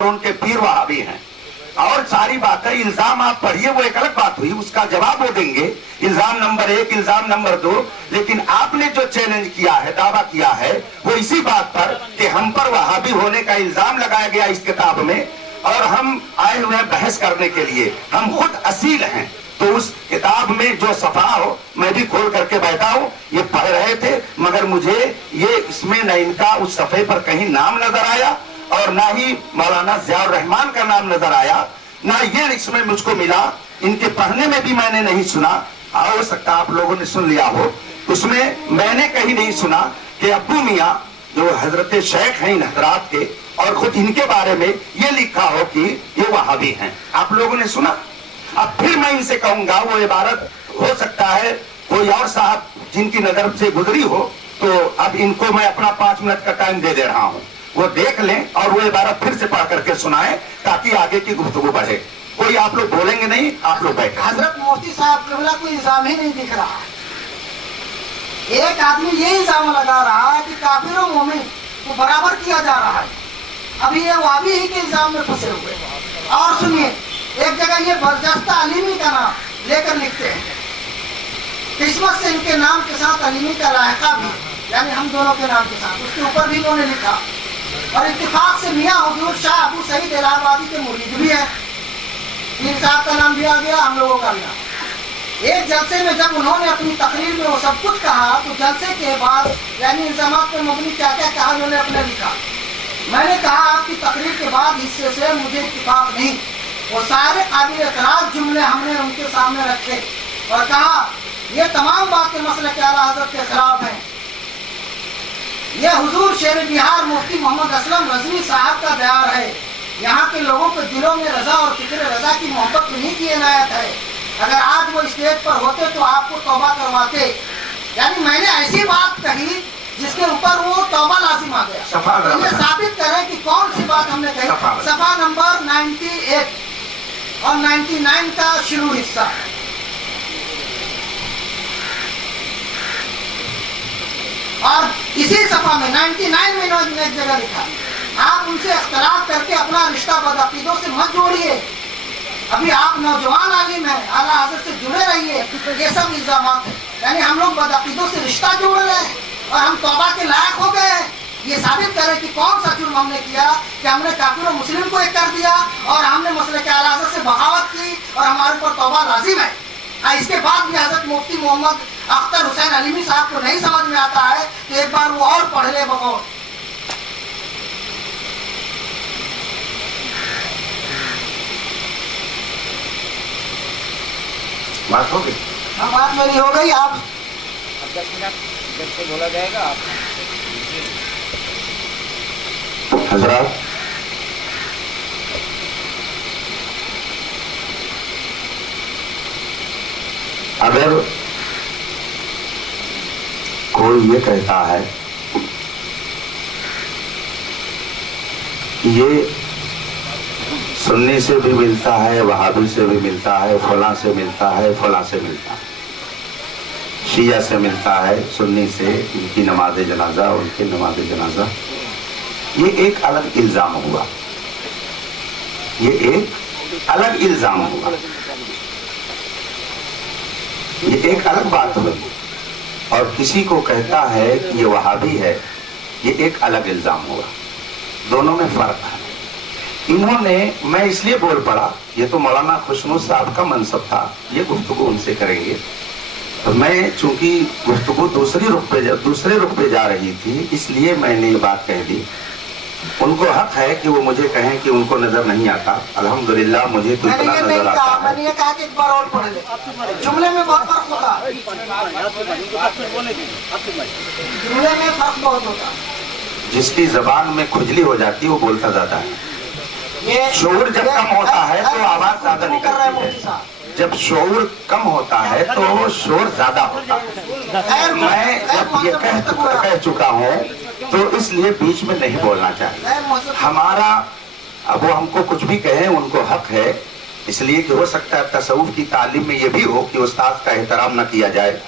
उनके पीर वहाबी हैं और सारी बातें इल्जाम आप पढ़िए, वो एक अलग बात हुई, उसका जवाब वो देंगे, इल्जाम नंबर 1, इल्जाम नंबर 2। लेकिन आपने जो चैलेंज किया है, दावा किया है, वो इसी बात पर कि हम पर वहाबी होने का इल्जाम लगाया गया इस किताब में और हम आए हुए हैं बहस करने के लिए, हम खुद असील हैं। तो उस किताब में जो सफा हो, मैं भी खोल करके बैठा हूं, ये पढ़ रहे थे, मगर मुझे ये इसमें न इनका उस सफे पर कहीं नाम नजर आया और ना ही मौलाना ज़ियाउर रहमान का नाम नजर आया, ना ये इसमें मुझको मिला। इनके पढ़ने में भी मैंने नहीं सुना, हो सकता आप लोगों ने सुन लिया हो, उसमें मैंने कहीं नहीं सुना कि अब्बू मियाँ जो हजरत शेख हैं इन हजरात के, और खुद इनके बारे में ये लिखा हो कि ये वहाबी हैं। आप लोगों ने सुना? अब फिर मैं इनसे कहूंगा, वो इबारत हो सकता है कोई और साहब जिनकी नजर से गुजरी हो, तो अब इनको मैं अपना 5 मिनट का टाइम दे रहा हूं, वो देख लें और वो इबारत फिर से पढ़ करके सुनाएं ताकि आगे की गुफ्तगू बढ़े। कोई आप लोग बोलेंगे नहीं, आप लोग बैठे। हजरत मुफ्ती साहब किबला कोई इल्जाम ही नहीं दिख रहा। एक आदमी ये इल्जाम लगा रहा है कि काफिर और मोमिन को बराबर किया जा रहा है। अभी ये वाबी ही के इल्जाम में फंसे हुए। और सुनिए, एक जगह ये बरजस्ता अलीमी का नाम लेकर लिखते हैं, किस्मत से इनके नाम के साथ अलीमी का लायका भी, यानी हम दोनों के नाम के साथ, उसके ऊपर भी इन्होंने लिखा। और इत्तेफाक से मियाँ हुजूर शाह अबू सईद इलाहाबादी के मुरीद भी है। पीर साहब का नाम दिया गया, हम लोगों का भी नाम। एक जलसे में जब उन्होंने अपनी तकरीर में वो सब कुछ कहा, तो जलसे के बाद यानी इल्जामात पर मबनी क्या क्या कहा उन्होंने अपने लिखा। मैंने कहा आपकी तकरीर के बाद हिस्से से मुझे इत्तेफाक नहीं, वो सारे काबिल एतराज जुमले हमने उनके सामने रखे और कहा ये तमाम बातें मसले के आला हज़रत के खिलाफ हैं। ये हुजूर शेर बिहार मुफ्ती मोहम्मद असलम रजवी साहब का बयान है। यहाँ के लोगों के दिलों में रजा और फिक्र रजा की मोहब्बत नहीं की इनायत है। अगर आज वो स्टेज पर होते तो आपको तौबा करवाते। यानी मैंने ऐसी बात कही जिसके ऊपर वो तौबा लाजिम आ गया। तो ये साबित करें कि कौन सी बात हमने कही। सफा नंबर 98 और 99 का शुरू हिस्सा। और इसी सफा में 99 में इन्होंने एक जगह लिखा, आप उनसे इख्तलाफ करके अपना रिश्ता बदअकीदों से मत जोड़िए। अभी आप नौजवान आलिम हैं, आला हज़रत से जुड़े रहिए। ये सब इल्जामात हैं, यानी हम लोग बदअकीदों से रिश्ता जोड़ रहे हैं और हम तौबा के लायक हो गए हैं। ये साबित करें कि कौन सा जुर्म हमने किया कि हमने काफिर और मुस्लिम को एक कर दिया और हमने मसले के आला हज़रत से बगावत की और हमारे ऊपर तौबा लाजिम है। इसके बाद भी हज़रत मुफ्ती मोहम्मद अख्तर हुसैन अलीमी साहब को नहीं समझ में आता है तो एक बार वो और पढ़ ले बगौर। बात हो गई? हाँ, बात मेरी हो गई। आप 10 मिनट जब से बोला जाएगा आप हजरात, अगर कोई ये कहता है ये सुन्नी से भी मिलता है, वहाबी से भी मिलता है, फलां से मिलता है, फलां से मिलता है, शिया से मिलता है, सुन्नी से उनकी नमाज जनाजा, उनकी नमाज जनाजा, ये एक अलग इल्जाम हुआ, ये एक अलग इल्जाम हुआ, ये एक अलग बात हुई। और किसी को कहता है कि ये वहाबी है, ये एक अलग इल्जाम हुआ। दोनों में फर्क है। इन्होंने, मैं इसलिए बोल पड़ा, ये तो मौलाना खुशनू साहब का मनसब था, ये गुफ्तगू उनसे करेंगे, तो मैं चूंकि गुफ्तगू दूसरे रुख पे जा रही थी, इसलिए मैंने ये बात कह दी। उनको हक है कि वो मुझे कहें कि उनको नजर नहीं आता। अल्हम्दुलिल्लाह मुझे तो इतना नजर आता है। मैंने ये कहा कि एक बार और पढ़ ले, जुमले में बहुत फर्क होता है। जुमले में फर्क बहुत होता है। जिसकी जबान में खुजली हो जाती है वो बोलता ज्यादा है। शोर जब कम होता है तो आवाज ज्यादा निकलती है, जब शोर कम होता है तो शोर ज्यादा होता है। मैं जब ये कह चुका हूँ तो इसलिए बीच में नहीं बोलना चाहिए। हमारा, अब वो हमको कुछ भी कहें, उनको हक है, इसलिए कि हो सकता है तसव्वुफ की तालीम में ये भी हो कि उस्ताद का एहतराम न किया जाए,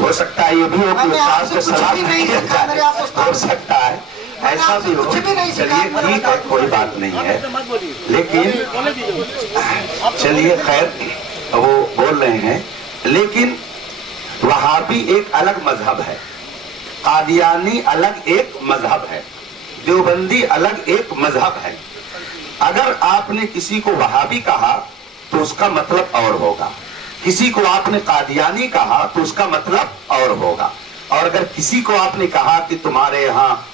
हो सकता है ये भी हो कि उस्ताद को सलाम नहीं किया जाए, हो सकता है ऐसा भी हो, चलिए ठीक है, कोई बात नहीं है, लेकिन चलिए खैर वो बोल रहे हैं, लेकिन वहाबी एक अलग मजहब है, कादियानी अलग एक मजहब है, देवबंदी अलग एक मजहब है। अगर आपने किसी को वहाबी कहा तो उसका मतलब और होगा, किसी को आपने कादियानी कहा तो उसका मतलब और होगा, और अगर किसी को आपने कहा कि तुम्हारे यहाँ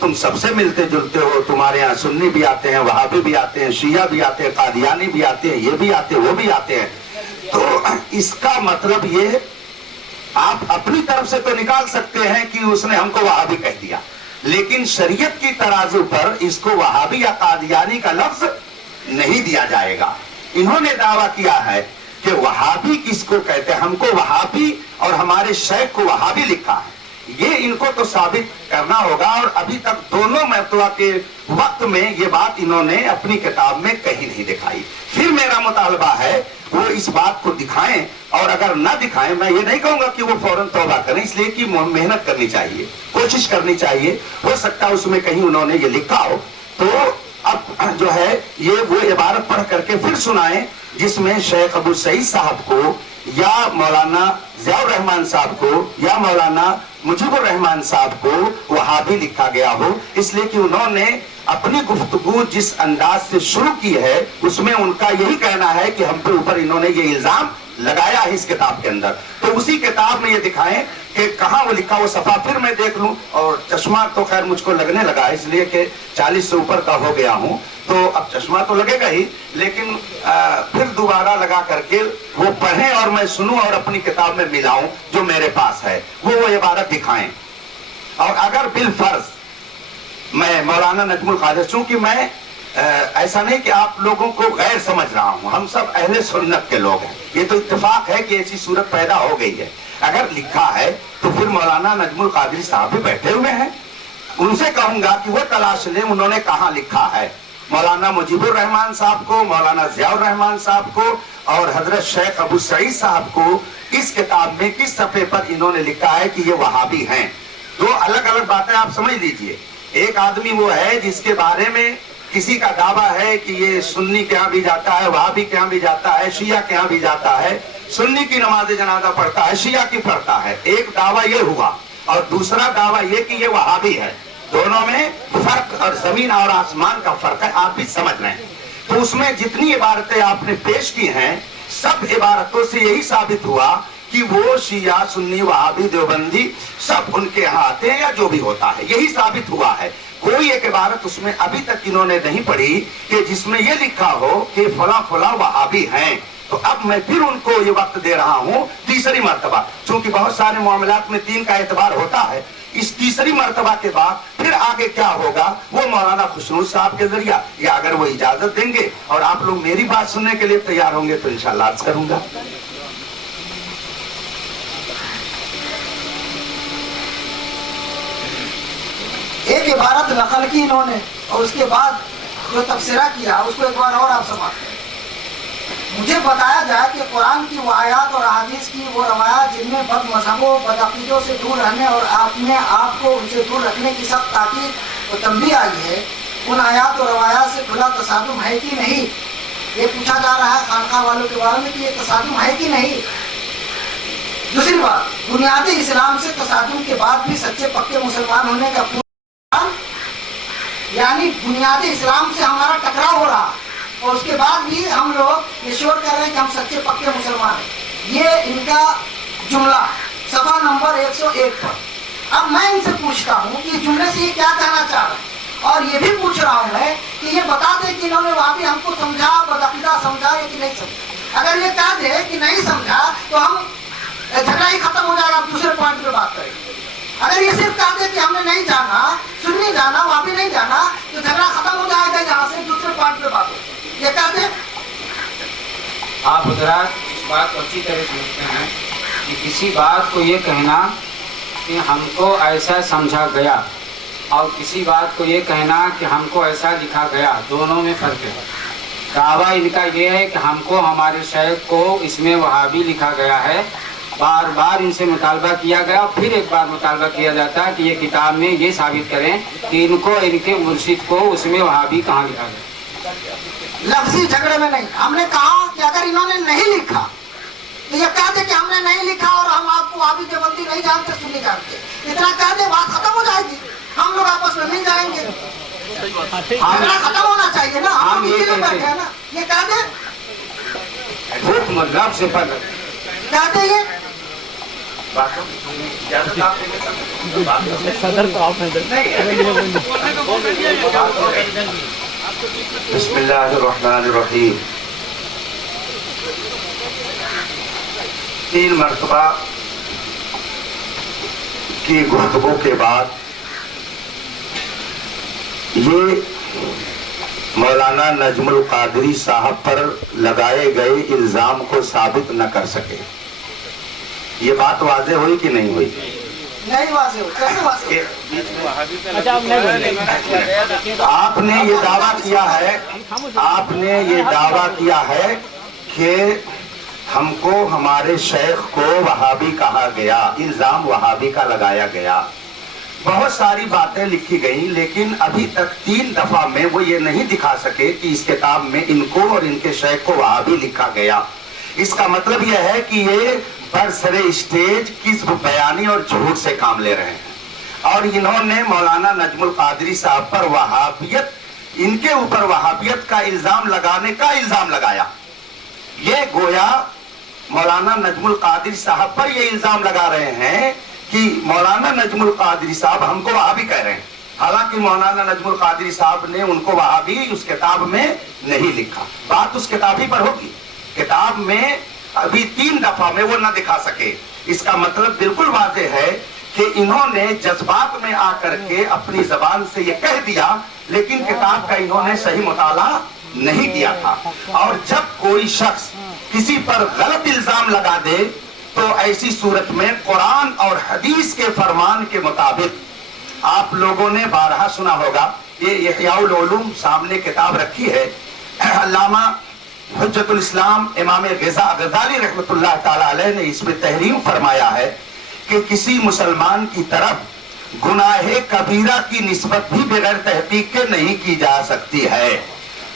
तुम सबसे मिलते जुलते हो, तुम्हारे यहाँ सुन्नी भी आते हैं, वहाबी भी आते हैं, शिया भी आते हैं, कादियानी भी आते हैं, ये भी आते हैं, वो भी आते हैं, तो इसका मतलब ये आप अपनी तरफ से तो निकाल सकते हैं कि उसने हमको वहाबी कह दिया, लेकिन शरीयत की तराजू पर इसको वहाबी या कादियानी का लफ्ज नहीं दिया जाएगा। इन्होंने दावा किया है कि वहाबी किसको कहते हैं, हमको वहाबी और हमारे शेख को वहाबी लिखा है, ये इनको तो साबित करना होगा, और अभी तक दोनों मरतबा के वक्त में ये बात इन्होंने अपनी किताब में कहीं नहीं दिखाई। फिर मेरा मुतालबा है वो इस बात को दिखाएं, और अगर ना दिखाएं, मैं ये नहीं कहूंगा कि वो फौरन तौबा करें, इसलिए कि मेहनत करनी चाहिए, कोशिश करनी चाहिए, हो सकता है उसमें कहीं उन्होंने ये लिखा हो, तो अब जो है ये वो इबारत पढ़ करके फिर सुनाएं जिसमें शेख अबू सईद साहब को या मौलाना ज़ियाउर रहमान साहब को या मौलाना मुजीबुर रहमान साहब को वहाबी लिखा गया हो, इसलिए कि उन्होंने अपनी गुफ्तगू जिस अंदाज से शुरू की है उसमें उनका यही कहना है कि हम पे ऊपर इन्होंने ये इल्जाम लगाया है इस किताब के अंदर, तो उसी किताब में ये दिखाएं कि कहाँ वो लिखा, वो सफा फिर मैं देख लूं, और चश्मा तो खैर मुझको लगने लगा है इसलिए कि 40 से ऊपर का हो गया हूं, तो अब चश्मा तो लगेगा ही, लेकिन फिर दोबारा लगा करके वो पढ़ें और मैं सुनूं और अपनी किताब में मिलाऊं जो मेरे पास है, वो इबारत दिखाएं। और अगर बिल फर्ज मैं मौलाना नजमुल कादिर, चूंकि मैं ऐसा नहीं कि आप लोगों को गैर समझ रहा हूं, हम सब अहले सुन्नत के लोग हैं, ये तो इत्तेफाक है कि ऐसी सूरत पैदा हो गई है। अगर लिखा है तो फिर मौलाना नजमुल कादिर साहब भी बैठे हुए हैं, उनसे कहूंगा कि वो तलाश लें उन्होंने कहाँ लिखा है, मौलाना मुजीबुर रहमान साहब को, मौलाना ज़ियाउर रहमान साहब को और हजरत शेख अबू सईद साहब को इस किताब में किस सफे पर इन्होंने लिखा है कि ये वहाबी हैं। दो अलग अलग बातें आप समझ लीजिए, एक आदमी वो है जिसके बारे में किसी का दावा है कि ये सुन्नी के यहाँ भी जाता है, वहाबी के यहाँ भी जाता है, शिया के यहाँ भी जाता है, सुन्नी की नमाज जनाजा पढ़ता है, शिया की पढ़ता है, एक दावा ये हुआ, और दूसरा दावा ये कि ये वहाबी है। दोनों में फर्क और जमीन और आसमान का फर्क है, आप भी समझ रहे हैं। तो उसमें जितनी इबारतें आपने पेश की हैं, सब इबारतों से यही साबित हुआ कि वो शिया सुन्नी वहाबी देवबंदी सब उनके यहाँ आते हैं या जो भी होता है, यही साबित हुआ है। कोई एक इबारत उसमें अभी तक इन्होंने नहीं पढ़ी कि जिसमें ये लिखा हो कि फला फला वहाबी हैं। तो अब मैं फिर उनको ये वक्त दे रहा हूँ तीसरी मर्तबा, क्योंकि बहुत सारे मामलात में 3 का एतबार होता है, इस तीसरी मर्तबा के बाद फिर आगे क्या होगा वो मौलाना खुशनूर साहब के जरिया, या अगर वो इजाजत देंगे और आप लोग मेरी बात सुनने के लिए तैयार होंगे तो इंशाल्लाह अर्ज करूंगा। एक इबारत नकल की इन्होंने और उसके बाद जो तफसीरा किया उसको एक बार और आप समाप्त करें। मुझे बताया जाए कि कुरान की वो आयात और हदीस की वो रवायात जिनमें बद मजहबों बदअकीदों से दूर रहने और अपने आप को उनसे दूर रखने की सख्त ताकीद और तंबीह आई है, उन आयात और रवायात से खुला तसादुम है कि नहीं, ये पूछा जा रहा है खानका वालों के बारे में कि ये तसादुम है कि नहीं। दूसरी बात, बुनियादी इस्लाम से तसादुम के बाद भी सच्चे पक्के मुसलमान होने का यानी बुनियादी इस्लाम से हमारा टकराव हो रहा और उसके बाद भी हम लोग ये श्योर कर रहे हैं कि हम सच्चे पक्के मुसलमान हैं। ये इनका जुमला सफा नंबर 101 पर। अब मैं इनसे पूछता हूँ कि जुमले से ये क्या कहना चाह रहे हैं, और ये भी पूछ रहा हूँ मैं कि ये बता दें कि इन्होंने वहाँ भी हमको समझा, बदअकीदा समझा या कि नहीं समझा। अगर ये कह दे कि नहीं समझा तो हम झगड़ा ही खत्म हो जाएगा, दूसरे पॉइंट पे बात करेंगे। अगर ये सिर्फ कह दे कि हमने नहीं जाना, सुन्नी जाना, वहाँ भी नहीं जाना, तो झगड़ा खत्म हो जाएगा, यहाँ से दूसरे पॉइंट पे बात होगी। ये कह दे। आप हजरात इस बात को अच्छी तरह समझते हैं कि किसी बात को ये कहना कि हमको ऐसा समझा गया और किसी बात को ये कहना कि हमको ऐसा लिखा गया, दोनों में फर्क है। दावा इनका ये है कि हमको हमारे शेख को इसमें वहाबी लिखा गया है बार बार इनसे मुतालबा किया गया, फिर एक बार मुतालबा किया जाता है कि ये किताब में ये साबित करें कि इनको इनके मुर्शिद को उसमें वहाबी कहाँ लिखा गया। लफ्जी झगड़े में नहीं, हमने कहा कि अगर इन्होंने नहीं लिखा तो ये कहते कि हमने नहीं लिखा और हम आपको वहाबी देवबंदी नहीं जानते, सुन्नी जानते, इतना कह दे बात खत्म हो जाएगी, हम लोग आपस में मिल जाएंगे। झगड़ा खत्म होना चाहिए ना, हम ये इसीलिए बैठे हैं ना। ये कह दे हुक्म रब से पर कहते ये सदर तो आप बिस्मिल्लाहिर्रहमानिर्रहीम। 3 मरतबा की गुफ्तगू के बाद ये मौलाना नजमुल कादरी साहब पर लगाए गए इल्जाम को साबित न कर सके। ये बात वाज़ेह हुई कि नहीं हुई? नहीं वाज़ेह हो, कैसे वाज़ेह हो? अच्छा, आप नहीं बोलिए। आपने ये दावा किया है, आपने ये दावा किया है कि हमको हमारे शेख को वहाबी कहा गया, इल्जाम वहाबी का लगाया गया। बहुत सारी बातें लिखी गई, लेकिन अभी तक 3 दफा में वो ये नहीं दिखा सके कि इस किताब में इनको और इनके शेख को वहाबी लिखा गया। इसका मतलब यह है कि ये बरसरे स्टेज किस्ब बयानी और झूठ से काम ले रहे हैं और इन्होंने मौलाना नजमुल कादरी साहब पर वहाबियत, इनके ऊपर वहाबियत का इल्जाम लगाने का इल्जाम लगाया। ये गोया मौलाना नजमुल कादरी साहब पर ये इल्जाम लगा रहे हैं कि मौलाना नजमुल कादरी साहब हमको वहाबी कह रहे हैं, हालांकि मौलाना नजमुल कादरी साहब ने उनको वहाबी उस किताब में नहीं लिखा। बात उस किताब ही पर होगी, किताब में अभी 3 दफा में वो न दिखा सके। इसका मतलब बिल्कुल वाज़ेह है कि इन्होंने जज्बात में आकर के अपनी जबान से ये कह दिया, लेकिन किताब का इन्होंने सही मुताला नहीं किया था। और जब कोई शख्स किसी पर गलत इल्जाम लगा दे तो ऐसी सूरत में कुरान और हदीस के फरमान के मुताबिक, आप लोगों ने बारहा सुना होगा, ये इहयाउल उलूम सामने किताब रखी है, अल्लामा हुज्जतुल इस्लाम इमाम गज़ाली रहमतुल्लाह ताला अलैह ने इसमें तहरीम फरमाया है कि किसी मुसलमान की तरफ गुनाहे कबीरा की निस्बत भी बगैर तहकीक के नहीं की जा सकती है।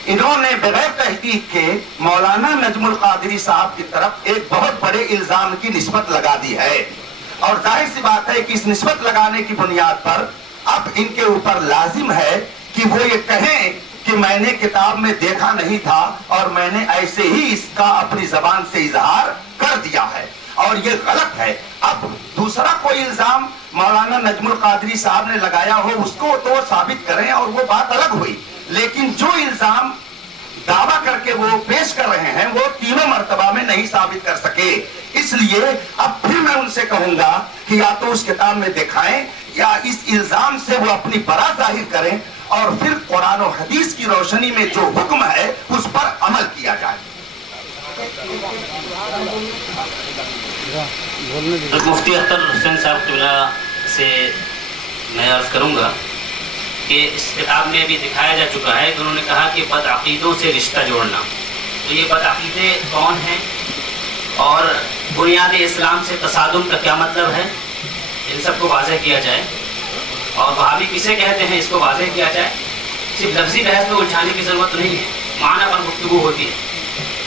इन्होंने बगैर तहकीक के मौलाना नजमुल कादरी साहब की तरफ एक बहुत बड़े इल्जाम की निस्बत लगा दी है और जाहिर सी बात है कि इस निस्बत लगाने की बुनियाद पर अब इनके ऊपर लाजिम है कि वो ये कहें कि मैंने किताब में देखा नहीं था और मैंने ऐसे ही इसका अपनी जबान से इजहार कर दिया है और ये गलत है। अब दूसरा कोई इल्जाम मौलाना नजमुल कादरी साहब ने लगाया हो उसको तो साबित करें और वो बात अलग हुई, लेकिन जो इल्जाम दावा करके वो पेश कर रहे हैं वो 3 मर्तबा में नहीं साबित कर सके। इसलिए अब फिर मैं उनसे कहूंगा कि या तो उस किताब में दिखाएं या इस इल्जाम से वो अपनी बरात जाहिर करें और फिर कुरान और हदीस की रोशनी में जो हुक्म है उस पर अमल किया जाए। मुफ्ती अख्तर हुसैन साहब क़िबला से मैं अर्ज करूंगा कि इस किताब में अभी दिखाया जा चुका है कि उन्होंने कहा कि बदअक़ीदों से रिश्ता जोड़ना, तो ये बदअक़ीदे कौन हैं और बुनियाद इस्लाम से तसादुम का क्या मतलब है, इन सबको वाज़ेह किया जाए और वहाबी किसे कहते हैं इसको वाज़ेह किया जाए। सिर्फ लफ्ज़ी बहस में उलझाने की ज़रूरत नहीं है, माना पर गुफ्तगू होती है,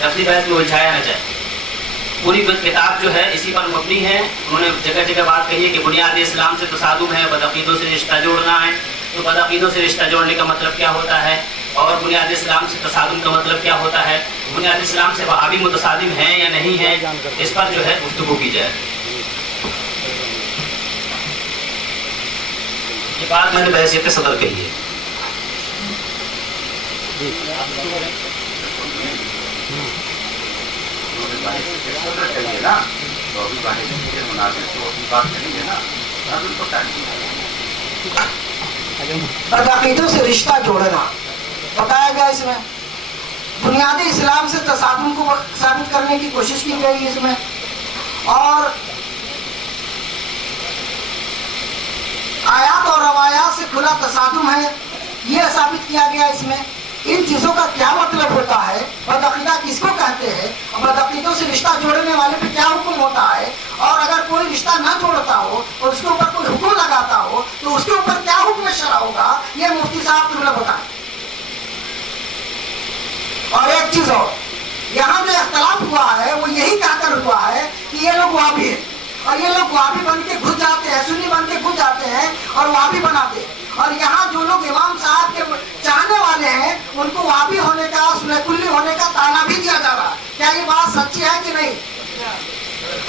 लफ्ज़ी बहस में उलझाया न जाए। पूरी किताब जो है इसी पर मबनी है। उन्होंने जगह जगह बात कही है कि बुनियाद इस्लाम से तसादुम है, बदअक़ीदों से रिश्ता जोड़ना है, तो बदअक़ीदों से रिश्ता जोड़ने का मतलब क्या होता है और बुनियाद इस्लाम से तसादुम का मतलब क्या होता है, बुनियाद इस्लाम से वहाबी मुतसादिम है या नहीं है, इस पर जो है गुफ्तगू की जाए। ये बात मैंने बहसियत सदर कही है। बदअक़ीदों से रिश्ता जोड़ना बताया गया इसमें, बुनियादी इस्लाम से तसादुम को साबित करने की कोशिश की गई इसमें और आयात और रवायात से खुला तसादुम है यह साबित किया गया इसमें। इन चीज़ों का क्या मतलब होता है, बदअक़ीदा किसको कहते हैं और बदअक़ीदों से रिश्ता जोड़ने वाले पे क्या हुक्म होता है और अगर कोई रिश्ता न जोड़ता हो और उसके ऊपर कोई हुक्म लगाता हो तो उसके ऊपर क्या हुक्म शरा होगा, ये मुफ्ती साहब तुमने बताया। और एक चीज और, यहाँ जो इख्तलाफ हुआ है वो यही कहकर हुआ है कि ये लोग वहाबी है और ये लोग वहाबी बन के घुस जाते हैं, सुन्नी बन के घुस जाते हैं और वहाबी बनाते हैं। और यहाँ जो लोग इमाम साहब के चाहने वाले हैं उनको वहाबी होने का, सुन्नतुल्ली होने का ताना भी दिया जा रहा है। क्या ये बात सच्ची है कि नहीं?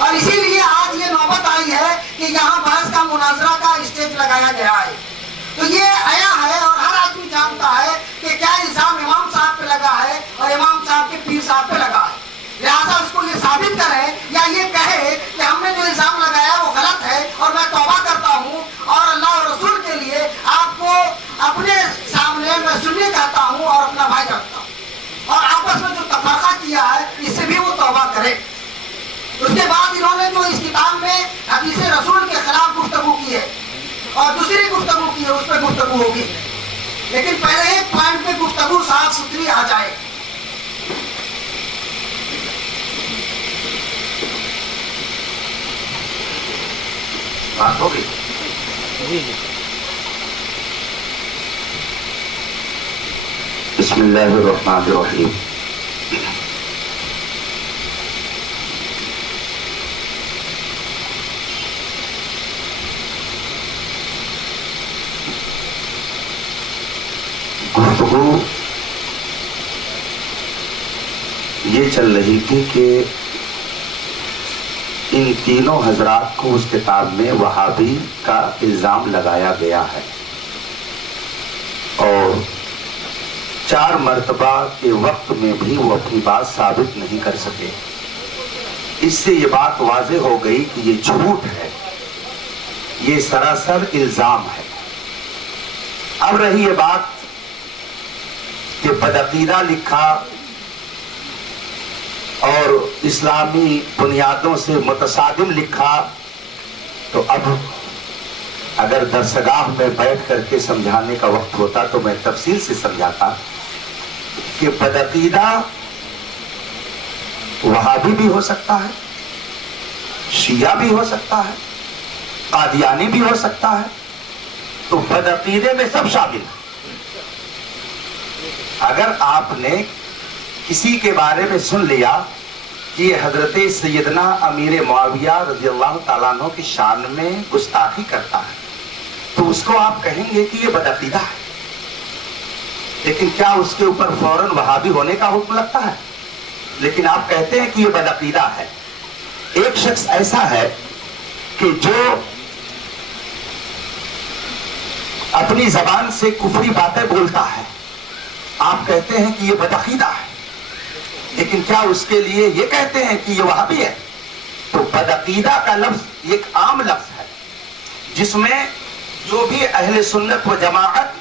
और इसीलिए आज ये नौबत आई है कि यहाँ बहस का, मुनाजरा का स्टेज लगाया गया है। तो ये आया है और हर आदमी जानता है कि क्या इल्जाम इमाम साहब पे लगा है और इमाम साहब के पीर साहब पे लगा है। लिहाजा उसको ये साबित करे या ये कहे कि हमने जो इल्जाम लगाया वो गलत है और मैं तौबा करता हूँ और अल्लाह और रसूल के लिए आपको अपने सामने मैं सुन्नी कहता हूँ और अपना भाई रखता हूँ, और आपस में जो तफरका किया है इससे भी वो तौबा करे। उसके बाद इन्होंने जो इस किताब में हदीस रसूल के खिलाफ गुफ्तगू की है और दूसरी गुफ्तगू की है, उस पर गुफ्तगू होगी, लेकिन पहले एक पॉइंट पे गुफ्तगू साफ सुथरी आ जाए। बात हो गई? जी जी। बिस्मिल्लाहिर्रहमानिर्रहीम। गुफ्तगू ये चल रही थी कि इन तीनों हजरात को उस किताब में वहाबी का इल्जाम लगाया गया है और 4 मर्तबा के वक्त में भी वो अपनी बात साबित नहीं कर सके। इससे ये बात वाज़ेह हो गई कि ये झूठ है, ये सरासर इल्जाम है। अब रही ये बात कि बदअकीदा लिखा और इस्लामी बुनियादों से मुतसादिम लिखा, तो अब अगर दरसगाह में बैठ करके समझाने का वक्त होता तो मैं तफसील से समझाता कि बदअकीदा वहाबी भी हो सकता है, शिया भी हो सकता है, कादियानी भी हो सकता है, तो बदअकीदे में सब शामिल है। अगर आपने किसी के बारे में सुन लिया कि ये हजरत सैयदना अमीर मुआविया रज़ियल्लाहु ताला अन्हु की शान में गुस्ताखी करता है, तो उसको आप कहेंगे कि ये बदअकीदा है, लेकिन क्या उसके ऊपर फौरन वहाबी होने का हुक्म लगता है? लेकिन आप कहते हैं कि ये बदअकीदा है। एक शख्स ऐसा है कि जो अपनी जबान से कुफरी बातें बोलता है, आप कहते हैं कि ये बदअकीदा है, लेकिन क्या उसके लिए ये कहते हैं कि ये वहाबी है? तो बदअकीदा का लफ्ज एक आम लफ्ज है जिसमें जो भी अहले सुन्नत व जमाअत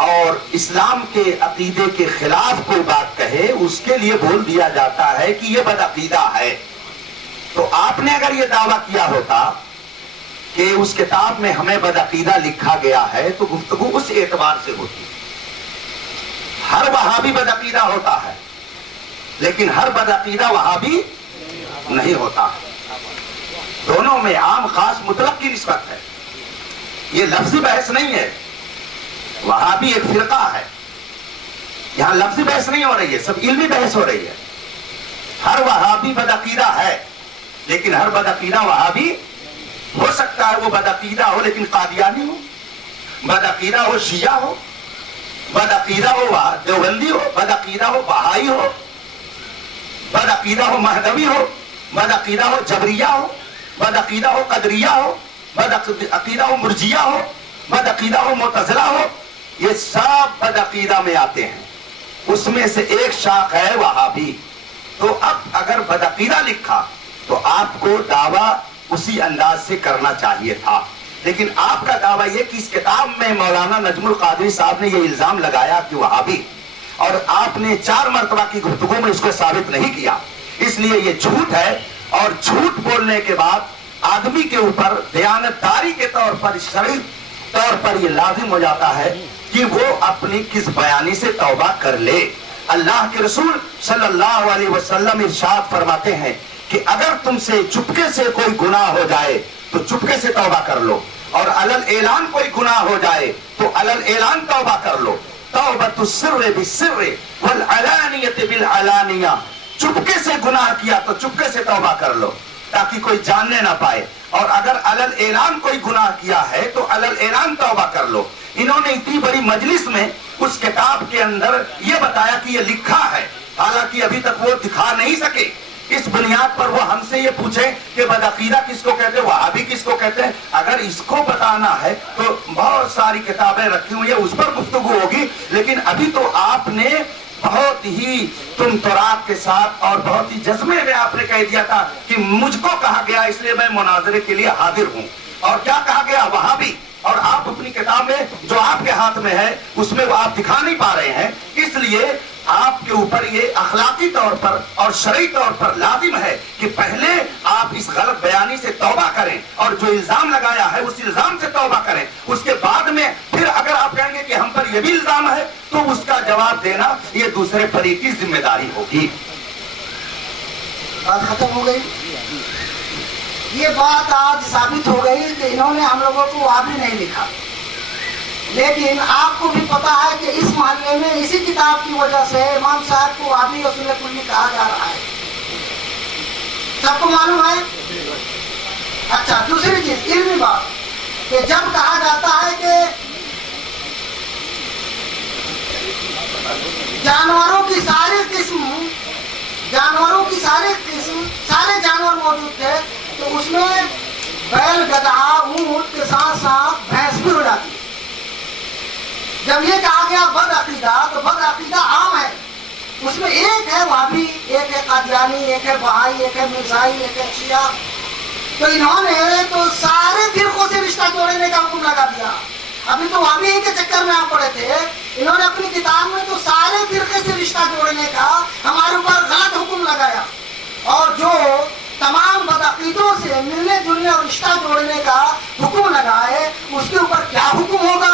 और इस्लाम के अकीदे के खिलाफ कोई बात कहे उसके लिए बोल दिया जाता है कि ये बदअकीदा है। तो आपने अगर ये दावा किया होता कि उस किताब में हमें बदअकीदा लिखा गया है तो गुफ्तगू उस एतबार से होती। हर वहाबी बदअकीदा होता है, लेकिन हर बदअकीदा वहाबी नहीं होता। दोनों में आम खास मुतलक की निस्बत है, ये लफ्जी बहस नहीं है। वहाबी एक फिरका है, यहां लफ्जी बहस नहीं हो रही है, सब इल्मी बहस हो रही है। हर वहाबी बदअकीदा है, लेकिन हर बदअकीदा वहाबी हो सकता है। वो बदअकीदा हो लेकिन कादियानी हो, बदअकीदा हो शिया हो, बदअकीदा हो देवबंदी हो, बदअकीदा हो बहाई हो, बदअकीदा हो महदवी हो, बदअकीदा हो जबरिया हो, बदअकीदा हो कदरिया हो, बदअकीदा हो मुर्जिया हो, बदअकीदा हो मुतज़िला हो। ये सब बदअकीदा में आते हैं, उसमें से एक शाख है वहाबी। तो अब अगर बदअकीदा लिखा तो आपको दावा उसी अंदाज से करना चाहिए था, लेकिन आपका दावा यह कि इस किताब में मौलाना नजमुल कादरी साहब ने यह इल्जाम लगाया कि वहाबी, और आपने 4 मरतबा की गुफ्तगू में इसको साबित नहीं किया, इसलिए ये झूठ है। और झूठ बोलने के बाद आदमी के ऊपर दयानतदारी के तौर पर, शरई तौर पर यह लाजिम हो जाता है कि वो अपनी किस बयानी से तौबा कर ले। अल्लाह के रसूल सल्लल्लाहु अलैहि वसल्लम इरशाद फरमाते हैं कि अगर तुमसे चुपके से कोई गुनाह हो जाए तो चुपके से तौबा कर लो, और अलल ऐलान कोई गुनाह हो जाए तो अलल ऐलान तौबा कर लो। तौबतु सिर्र बिसिर्र वल अलानियत बिल अलानिया, चुपके से गुनाह किया तो चुपके से तौबा कर लो ताकि कोई जानने ना पाए, और अगर अलल ऐलान कोई गुनाह किया है तो अलल ऐलान तौबा कर लो। इन्होंने इतनी बड़ी मजलिस में उस किताब के अंदर ये बताया कि ये लिखा है, हालांकि अभी तक वो दिखा नहीं सके। इस बुनियाद पर वो हमसे ये पूछे कि बदअकीदा किसको कहते हैं, वहाबी किसको कहते हैं। अगर इसको बताना है तो बहुत सारी किताबें रखी हुई है, उस पर गुफ्तगू होगी, लेकिन अभी तो आपने बहुत ही तुम तराक के साथ और बहुत ही जज्बे में आपने कह दिया था कि मुझको कहा गया इसलिए मैं मुनाजरे के लिए हाजिर हूं। और क्या कहा गया, वहाबी, और आप अपनी किताब में जो आपके हाथ में है उसमें वो आप दिखा नहीं पा रहे हैं, इसलिए आपके ऊपर ये अखलाकी तौर पर और शरई तौर पर लाजिम है कि पहले आप इस गलत बयानी से तौबा करें और जो इल्जाम लगाया है उस इल्जाम से तौबा करें। उसके बाद में फिर अगर आप कहेंगे कि हम पर यह भी इल्जाम है तो उसका जवाब देना ये दूसरे फरीक की जिम्मेदारी होगी। बात खत्म हो गई। ये बात आज साबित हो गई कि इन्होंने हम लोगों को वहाबी नहीं लिखा, लेकिन आपको भी पता है कि इस मोहल्ले में इसी किताब की वजह से इमाम साहब को वहाबी और सुन्नत कुल्ली कहा जा रहा है, सबको मालूम है। अच्छा, दूसरी चीज इल्मी बात कि जब कहा जाता है कि जानवरों की सारे किस्म सारे जानवर मौजूद थे, तो उसमें बैल, गधा, ऊंट के साथ साथ भैंस भी हो जाती है। जब ये कहा गया बद अकीदा, तो बद अकीदा आम है, उसमें एक है वहाबी, एक है कादियानी, एक है बहाई, एक है मिर्जाई, एक है शिया। तो इन्होंने तो सारे फिरकों से रिश्ता जोड़ने का हुक्म लगा दिया। अभी तो वहाबी के चक्कर में आप पड़े थे, इन्होंने अपनी किताब में तो सारे फिरके से रिश्ता जोड़ने का हमारे ऊपर गलत हुक्म लगाया, और जो तमाम बदअकीदों से मिलने जुलने और रिश्ता जोड़ने का हुक्म लगाए उसके ऊपर क्या हुक्म होगा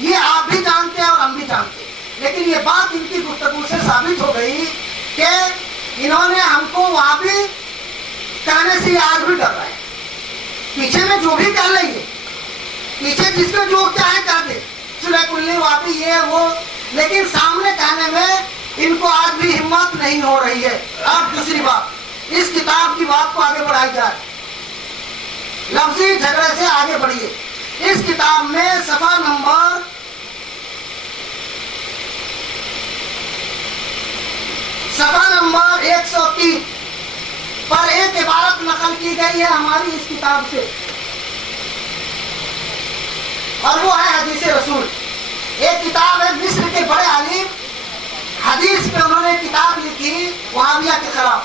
ये आप भी जानते हैं और हम भी जानते हैं। लेकिन ये बात इनकी गुफ्तगू से साबित हो गई कि इन्होंने हमको वहां भी कहने से आज भी डर रहे हैं। पीछे में जो भी कह लेंगे, पीछे जिसको जो चाहे कह दे, सुलह कुल्ली वापी ये वो, लेकिन सामने कहने में इनको आज भी हिम्मत नहीं हो रही है। अब दूसरी बात, इस किताब की बात को आगे बढ़ाई जाए, लफ्जी झगड़े से आगे बढ़िए। इस किताब में सफा नंबर 103 पर एक इबारत नकल की गई है हमारी इस किताब से, और वो है हदीस रसूल। एक किताब है मिस्र के बड़े आलिम, हदीस पे उन्होंने किताब लिखी वहाबिया के खिलाफ,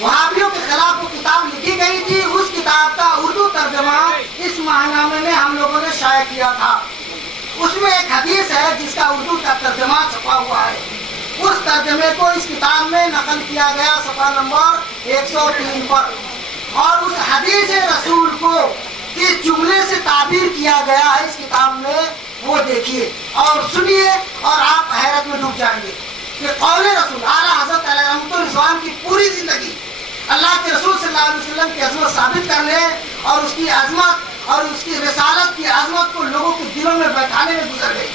वहाबियों के खिलाफ वो किताब लिखी गई थी। उस किताब का उर्दू तर्जमा इस माहनामे में हम लोगों ने शाया किया था। उसमें एक हदीस है जिसका उर्दू का तर्जमा छपा हुआ है, उस तर्जमे को इस किताब में नकल किया गया सफा नंबर 103 पर, और उस हदीस रसूल को किस जुमले से ताबीर किया गया है इस किताब में वो देखिए और सुनिए, और आप हैरत में डूब जाएंगे कि कौले रसूल आला हज़रत अलैहि रिज़वान की पूरी जिंदगी अल्लाह के रसूल सल्लल्लाहु अलैहि वसल्लम की अज़मत साबित करने और उसकी अज़मत और उसकी रिसालत की अज़मत को लोगों के दिलों में बैठाने में गुजर गई,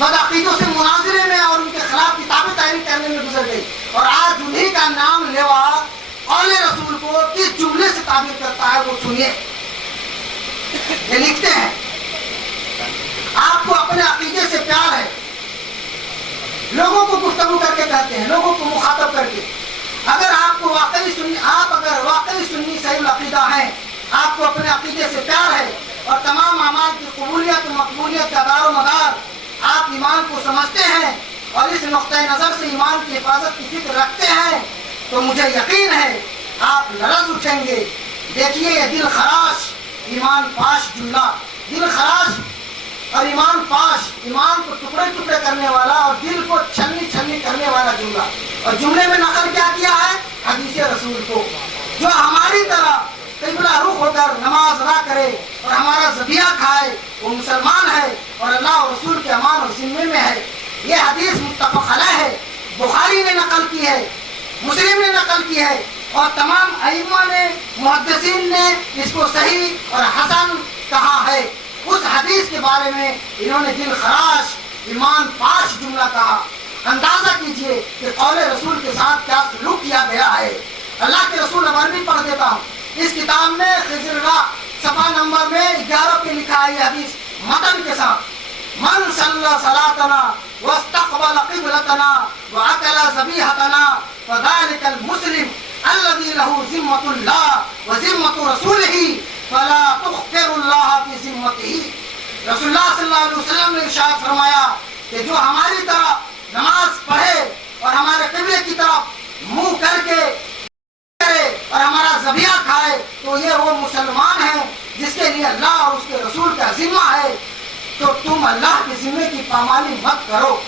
बदअकीदों से मुनाज़रे में और उनके खिलाफ किताबें तैयार करने में गुजर गई। और आज उन्हीं का नाम लेवा कौले रसूल को किस जुमले से ताबीर करता है वो सुनिए। ये लिखते हैं, आपको अपने अकीदे से प्यार है, लोगों को गुफ्तगू करके कहते हैं, लोगों को मुखातब करके। अगर आपको वाकई सुन्नी, आप अगर वाकई सुन्नी सही अकीदा है, आपको अपने अकीदे से प्यार है और तमाम अमाल की कबूलियत मकबूलियत का दारो मदार आप ईमान को समझते हैं और इस नुक्ते नज़र से ईमान की हिफाजत की फिक्र रखते हैं, तो मुझे यकीन है आप लरज़ उठेंगे। देखिए ये दिल खराश ईमान पाश जुमला, दिल खराश और ईमान पाश, ईमान को टुकड़े टुकड़े करने वाला और दिल को छलनी छलनी करने वाला जुमला। और जुमले में नकल क्या किया है हदीस रसूल को, जो हमारी तरह किबला रुख होकर नमाज अदा करे और हमारा ज़बिया खाए वो मुसलमान है और अल्लाह और रसूल के अमान और जिम्मे में है। ये हदीस मुत्तफ़क़ अलैह है, बुखारी ने नकल की है, मुस्लिम ने नकल की है اور تمام ائمہ نے محدثین نے اس کو صحیح اور حسن کہا ہے۔ اس حدیث کے بارے میں انہوں نے دل خراش ایمان پاش جملہ کہا۔ اندازہ کیجئے کہ قول رسول کے ساتھ کیا سلوک کیا گیا ہے۔ اللہ کے رسول اب عربی پڑھ دیتا ہوں۔ اس کتاب میں خضر راہ صفحہ نمبر میں 11 پہ لکھا ہے یہ حدیث متن کے ساتھ، من صلی صلاتنا واستقبل قبلتنا واکل ذبیحتنا فذلك المسلم الذي له ذمة الله وذمة رسوله فلا تخفر الله في ذمته۔ رسول اللہ صلی اللہ علیہ وسلم نے ارشاد فرمایا کہ جو ہماری طرف نماز پڑھے اور ہمارے قبلے کی طرف منہ کر کے اور ہمارا ذبیحہ کھائے تو یہ وہ مسلمان ہے جس کے لیے اللہ اور اس کے رسول کا ذمہ ہے، تو تم اللہ کے ذمے کی پامالی مت کرو۔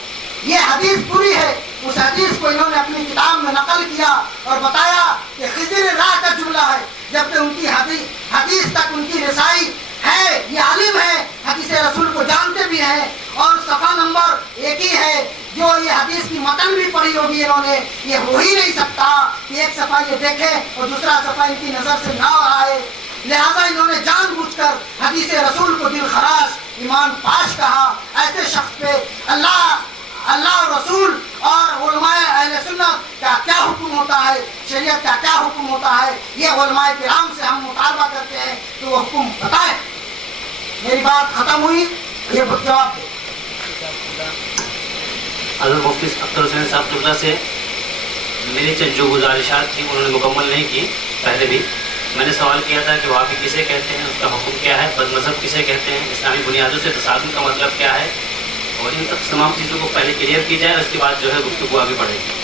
یہ حدیث پوری ہے۔ اس حدیث کو انہوں نے اپنی کتاب میں نقل کیا اور بتایا کہ خضر راہ کا جملہ ہے، جبکہ ان کی حدیث تک ان کی رسائی ہے، یہ عالم ہے، حدیث رسول کو جانتے بھی ہیں، اور صفحہ نمبر ایک ہی ہے جو یہ حدیث کی متن بھی پڑھی ہوگی انہوں نے۔ یہ ہو ہی نہیں سکتا کہ ایک صفحہ یہ دیکھے اور دوسرا صفحہ ان کی نظر سے نہ آئے، لہذا انہوں نے جان بوجھ کر حدیث رسول کو دل خراش ایمان پاش کہا۔ ایسے شخص پہ اللہ رسول اور علماء اہل سنت کا کیا حکم ہوتا ہے، شریعت کا کیا حکم ہوتا ہے، یہ علماء کرام سے ہم مطالبہ کرتے ہیں تو وہ حکم بتائیں۔ میری بات ختم ہوئی، یہ جواب دے۔ حضرت مفتی اختر حسین صاحب قبلہ سے میری چند جو گزارشات تھیں انہوں نے مکمل نہیں کی۔ پہلے بھی میں نے سوال کیا تھا کہ وہابی کسے کہتے ہیں، اس کا حکم کیا ہے، بد مذہب کسے کہتے ہیں، اسلامی بنیادوں سے تصادم کا مطلب کیا ہے، اور ان تمام چیزوں کو پہلے کلیئر کی جائے، اس کے بعد جو ہے گفتگو آگے بڑھے گی۔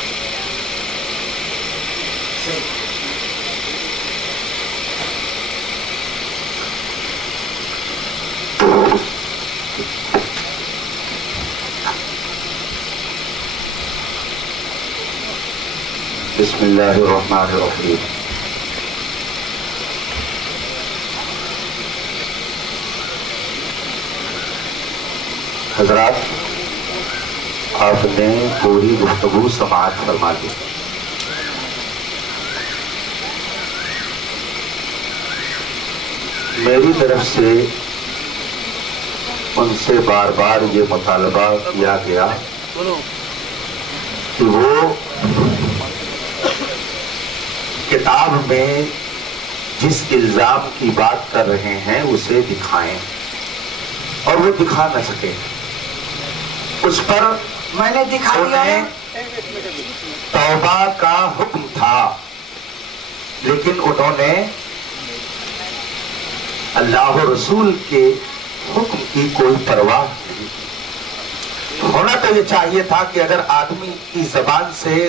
بسم اللہ الرحمن الرحیم۔ حضرات، آپ نے پوری گفتگو سماعت فرما دی۔ میری طرف سے ان سے بار بار یہ مطالبہ کیا گیا کہ وہ کتاب میں جس الزام کی بات کر رہے ہیں اسے دکھائیں، اور وہ دکھا نہ سکے۔ اس پر میں نے دکھا دیا ہے۔ توبہ کا حکم تھا، لیکن انہوں نے اللہ و رسول کے حکم کی کوئی پرواہ نہیں۔ ہونا تو یہ چاہیے تھا کہ اگر آدمی کی زبان سے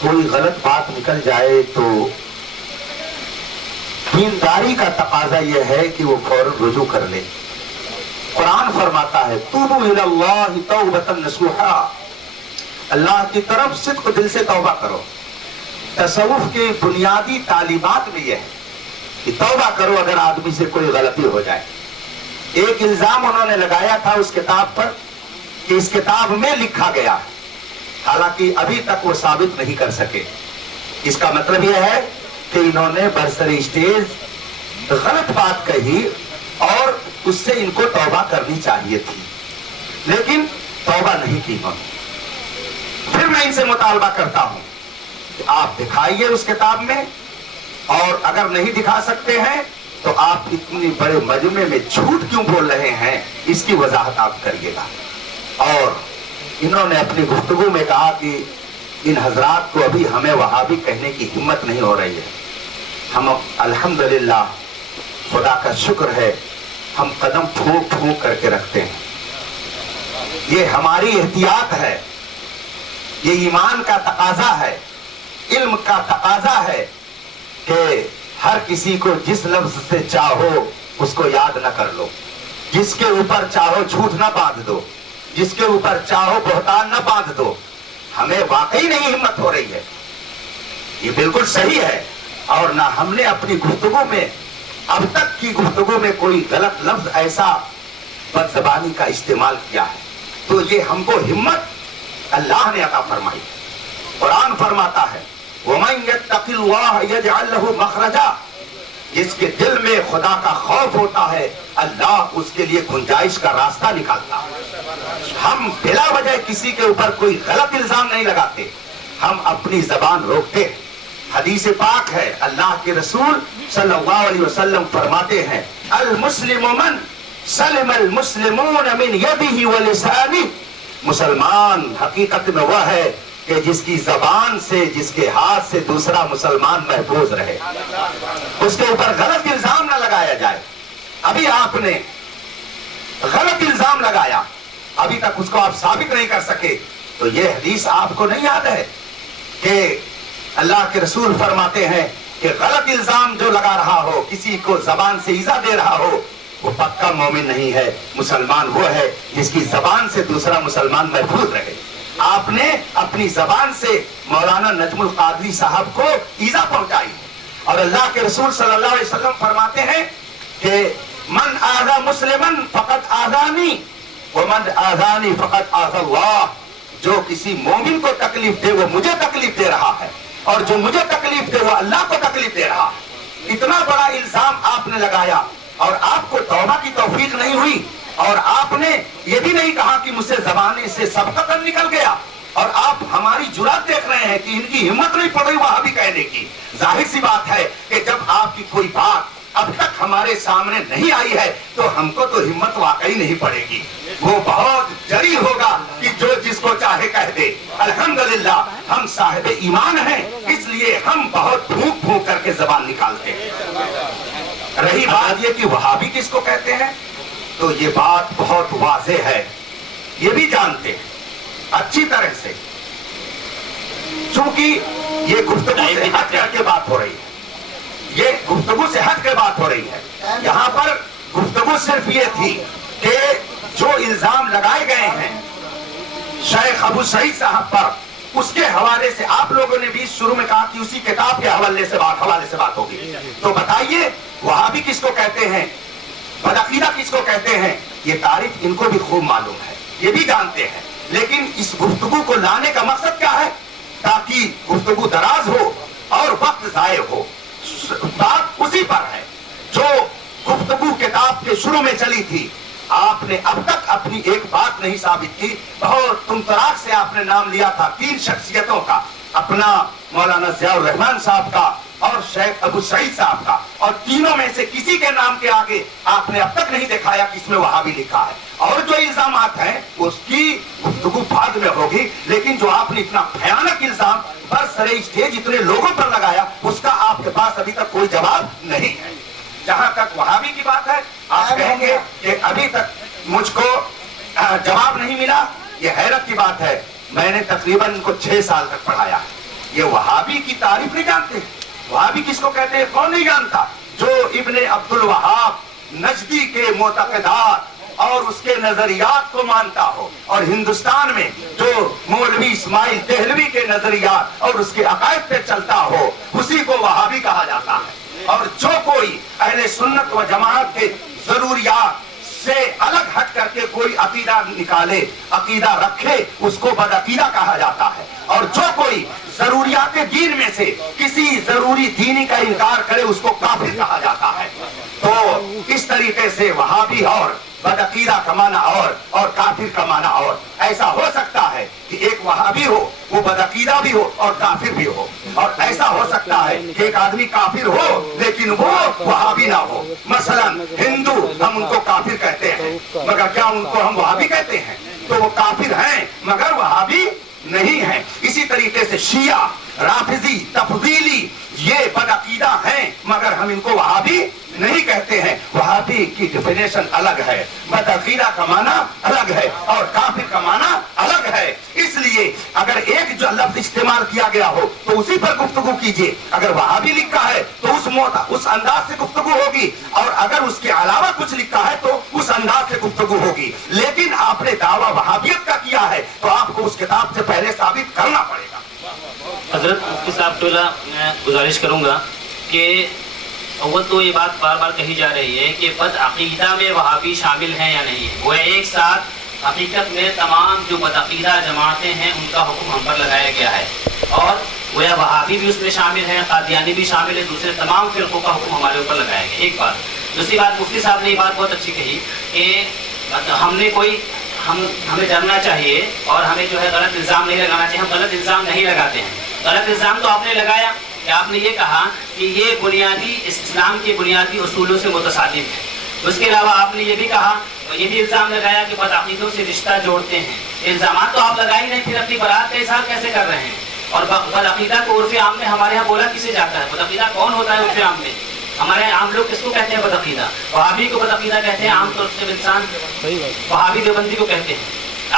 کوئی غلط بات نکل جائے تو دینداری کا تقاضا یہ ہے کہ وہ فوراً رجوع کر لے۔ قرآن فرماتا ہے توبوا الی اللہ توبۃ نصوحا، اللہ کی طرف صدق دل سے توبہ کرو۔ تصوف کے بنیادی تعلیمات میں یہ ہے کہ توبہ کرو اگر آدمی سے کوئی غلطی ہو جائے۔ ایک الزام انہوں نے لگایا تھا اس کتاب پر کہ اس کتاب میں لکھا گیا، حالانکہ ابھی تک وہ ثابت نہیں کر سکے۔ اس کا مطلب یہ ہے کہ انہوں نے برسر اسٹیج غلط بات کہی اور اس سے ان کو توبہ کرنی چاہیے تھی، لیکن توبہ نہیں کی انہوں نے۔ پھر میں ان سے مطالبہ کرتا ہوں کہ آپ دکھائیے اس کتاب میں، اور اگر نہیں دکھا سکتے ہیں تو آپ اتنی بڑے مجمع میں جھوٹ کیوں بول رہے ہیں، اس کی وضاحت آپ کریے گا۔ اور انہوں نے اپنی گفتگو میں کہا کہ ان حضرات کو ابھی ہمیں وہابی کہنے کی ہمت نہیں ہو رہی ہے۔ ہم الحمدللہ خدا کا شکر ہے ہم قدم پھونک پھونک کر کے رکھتے ہیں۔ یہ ہماری احتیاط ہے، یہ ایمان کا تقاضا ہے، علم کا تقاضا ہے کہ ہر کسی کو جس لفظ سے چاہو اس کو یاد نہ کر لو، جس کے اوپر چاہو جھوٹ نہ باندھ دو، جس کے اوپر چاہو بہتان نہ باندھ دو۔ ہمیں واقعی نہیں ہمت ہو رہی ہے، یہ بالکل صحیح ہے، اور نہ ہم نے اپنی گفتگو میں اب تک کی گفتگو میں کوئی غلط لفظ ایسا بد زبانی کا استعمال کیا ہے۔ تو یہ ہم کو ہمت اللہ نے عطا فرمائی۔ قرآن فرماتا ہے وَمَن يَتَّقِ اللَّهَ يَجْعَل لَهُ مَخْرَجًا، جس کے دل میں خدا کا خوف ہوتا ہے اللہ اس کے لیے گنجائش کا راستہ نکالتا ہے۔ ہم بلا وجہ کسی کے اوپر کوئی غلط الزام نہیں لگاتے، ہم اپنی زبان روکتے ہیں۔ حدیث پاک ہے، اللہ کے رسول صلی اللہ علیہ وسلم فرماتے ہیں المسلم من سلم المسلمون من یدہ ولسانہ، مسلمان حقیقت میں وہ ہے کہ جس کی زبان سے، جس کے ہاتھ سے دوسرا مسلمان محفوظ رہے، اس کے اوپر غلط الزام نہ لگایا جائے۔ ابھی آپ نے غلط الزام لگایا، ابھی تک اس کو آپ ثابت نہیں کر سکے، تو یہ حدیث آپ کو نہیں یاد ہے کہ اللہ کے رسول فرماتے ہیں کہ غلط الزام جو لگا رہا ہو، کسی کو زبان سے ایذا دے رہا ہو، وہ پکا مومن نہیں ہے۔ مسلمان وہ ہے جس کی زبان سے دوسرا مسلمان محفوظ رہے۔ آپ نے اپنی زبان سے مولانا نجم القادری صاحب کو ایذا پہنچائی، اور اللہ کے رسول صلی اللہ علیہ وسلم فرماتے ہیں کہ من آذا مسلمن فقط آذانی ومن آذانی فقط آذا اللہ، جو کسی مومن کو تکلیف دے وہ مجھے تکلیف دے رہا ہے، اور جو مجھے تکلیف دے وہ اللہ کو تکلیف دے رہا ہے۔ اتنا بڑا الزام آپ نے لگایا، اور آپ کو توبہ کی توفیق نہیں ہوئی، اور آپ نے یہ بھی نہیں کہا کہ مجھ سے زبانے سے سبقت نکل گیا، اور آپ ہماری جرات دیکھ رہے ہیں کہ ان کی ہمت نہیں پڑ رہی وہاں بھی کہنے کی۔ ظاہر سی بات ہے کہ جب آپ کی کوئی بات اب تک ہمارے سامنے نہیں آئی ہے تو ہم کو تو ہمت واقعی نہیں پڑے گی، وہ بہت جری ہوگا کہ جو جس کو چاہے کہہ دے۔ الحمدللہ ہم صاحب ایمان ہیں، اس لیے ہم بہت بھوک بھوک کر کے زبان نکالتے ہیں۔ رہی بات یہ کہ وہابی کس کو کہتے ہیں، تو یہ بات بہت واضح ہے، یہ بھی جانتے ہیں اچھی طرح سے، چونکہ یہ گفتگو سے ہٹ کر کے بات ہو رہی ہے، یہ گفتگو سے ہٹ کے بات ہو رہی ہے۔ یہاں پر گفتگو صرف یہ تھی کہ جو الزام لگائے گئے ہیں شیخ ابو سعید صاحب پر، اس کے حوالے سے آپ لوگوں نے بھی شروع میں کہا کہ اسی کتاب کے حوالے سے بات ہوگی، تو بتائیے وہابی کس کو کہتے ہیں، بدعقیدہ کس کو کہتے ہیں؟ یہ تعریف ان کو بھی خوب معلوم ہے، یہ بھی جانتے ہیں، لیکن اس گفتگو کو لانے کا مقصد کیا ہے؟ تاکہ گفتگو دراز ہو اور وقت ضائع ہو۔ بات اسی پر ہے جو گفتگو کتاب کے شروع میں چلی تھی۔ آپ نے اب تک اپنی ایک بات نہیں ثابت کی، بہت تمتراک سے آپ نے نام لیا تھا 3 شخصیتوں کا، اپنا مولانا ضیاء الرحمن صاحب کا اور شیخ ابو سعید صاحب کا، اور تینوں میں سے کسی کے نام کے آگے آپ نے اب تک نہیں دکھایا کہ اس میں وہابی لکھا ہے۔ اور جو الزامات ہیں اس کی گفتگو بعد میں ہوگی، لیکن جو آپ نے اتنا بھیانک الزام برسر اسٹیج اتنے لوگوں پر لگایا، اس کا آپ کے پاس ابھی تک کوئی جواب نہیں ہے۔ جہاں تک وہابی کی بات ہے، آپ کہیں گے کہ ابھی تک مجھ کو جواب نہیں ملا، یہ حیرت کی بات ہے۔ میں نے تقریباً ان کو 6 سال تک پڑھایا، یہ وہابی کی تعریف نہیں جانتے۔ وہابی کس کو کہتے ہیں کون نہیں جانتا؟ جو ابن عبد الوہاب نجدی کے معتقدات اور اس کے نظریات کو مانتا ہو، اور ہندوستان میں جو مولوی اسماعیل دہلوی کے نظریات اور اس کے عقائد پہ چلتا ہو، اسی کو وہابی کہا جاتا ہے۔ اور جو کوئی اہل سنت و جماعت کے ضروریات سے الگ ہٹ کر کے کوئی عقیدہ نکالے، عقیدہ رکھے، اس کو بدعقیدہ کہا جاتا ہے۔ اور جو کوئی ضروریات دین میں سے کسی ضروری دینی کا انکار کرے، اس کو کافر کہا جاتا ہے۔ تو اس طریقے سے وہابی اور بدعقیدہ کا معنی اور کافر کا معنی اور، ایسا ہو سکتا ہے کہ ایک وہابی ہو وہ بدعقیدہ بھی ہو اور کافر بھی ہو، اور ایسا ہو سکتا ہے کہ ایک آدمی کافر ہو لیکن وہ وہابی نہ ہو۔ مثلا ہندو ہم ان کو کافر کہتے ہیں، مگر کیا ان کو ہم وہابی کہتے ہیں؟ تو وہ کافر ہیں مگر وہابی نہیں ہیں۔ اسی طریقے سے شیعہ، رافضی، تفضیلی یہ بدعقیدہ ہیں مگر ہم ان کو وہابی نہیں کہتے ہیں۔ وہابی کی ڈیفینیشن الگ ہے، بدعقیدہ کا معنی الگ ہے اور کافر کا معنی الگ ہے۔ اس لیے اگر ایک جو لفظ استعمال کیا گیا ہو تو اسی پر گفتگو کیجئے۔ اگر وہابی لکھا ہے تو اس انداز سے گفتگو ہوگی، اور اگر اس کے علاوہ کچھ لکھا ہے تو اس انداز سے گفتگو ہوگی۔ لیکن آپ نے دعویٰ وہابیت کا کیا ہے تو آپ کو اس کتاب سے پہلے ثابت کرنا پڑے گا۔ حضرت مفتی صاحب ٹولہ میں گزارش کروں گا کہ اول تو یہ بات بار بار کہی جا رہی ہے کہ بدعقیدہ میں وہابی شامل ہیں یا نہیں ہے۔ وہ ایک ساتھ حقیقت میں تمام جو بدعقیدہ جماعتیں ہیں ان کا حکم ہم پر لگایا گیا ہے، اور وہ وہابی वहाबी भी उसमें शामिल है, कादियानी भी शामिल है, दूसरे तमाम फिरकों का हुक्म हमारे ऊपर लगाया गया। एक बात। दूसरी बात, मुफ्ती साहब ने ये बात बहुत अच्छी कही कि हमें डरना चाहिए और हमें जो है गलत इल्ज़ाम नहीं लगाना चाहिए। हम गलत इल्ज़ाम नहीं लगाते हैं। गलत इल्ज़ाम तो आपने लगाया कि आपने ये कहा कि ये बुनियादी इस्लाम के बुनियादी उसूलों से मुतसादिफ है। उसके अलावा आपने ये भी कहा, ये भी इल्ज़ाम लगाया कि बदअक़ीदों से रिश्ता जोड़ते हैं। इल्ज़ाम तो आप लगा ही नहीं, फिर अपनी बरात का इज़हार कैसे कर रहे हैं? और बदअक़ीदा को उर्फ़ आम में हमारे यहाँ बोला किसे जाता है? बदअक़ीदा कौन होता है उर्फ़ आम में? हमारे यहाँ आम लोग किसको कहते हैं बदअक़ीदा? वहाबी को बदअक़ीदा कहते हैं आम तौर से इंसान, वहाबी देवबंदी को कहते हैं।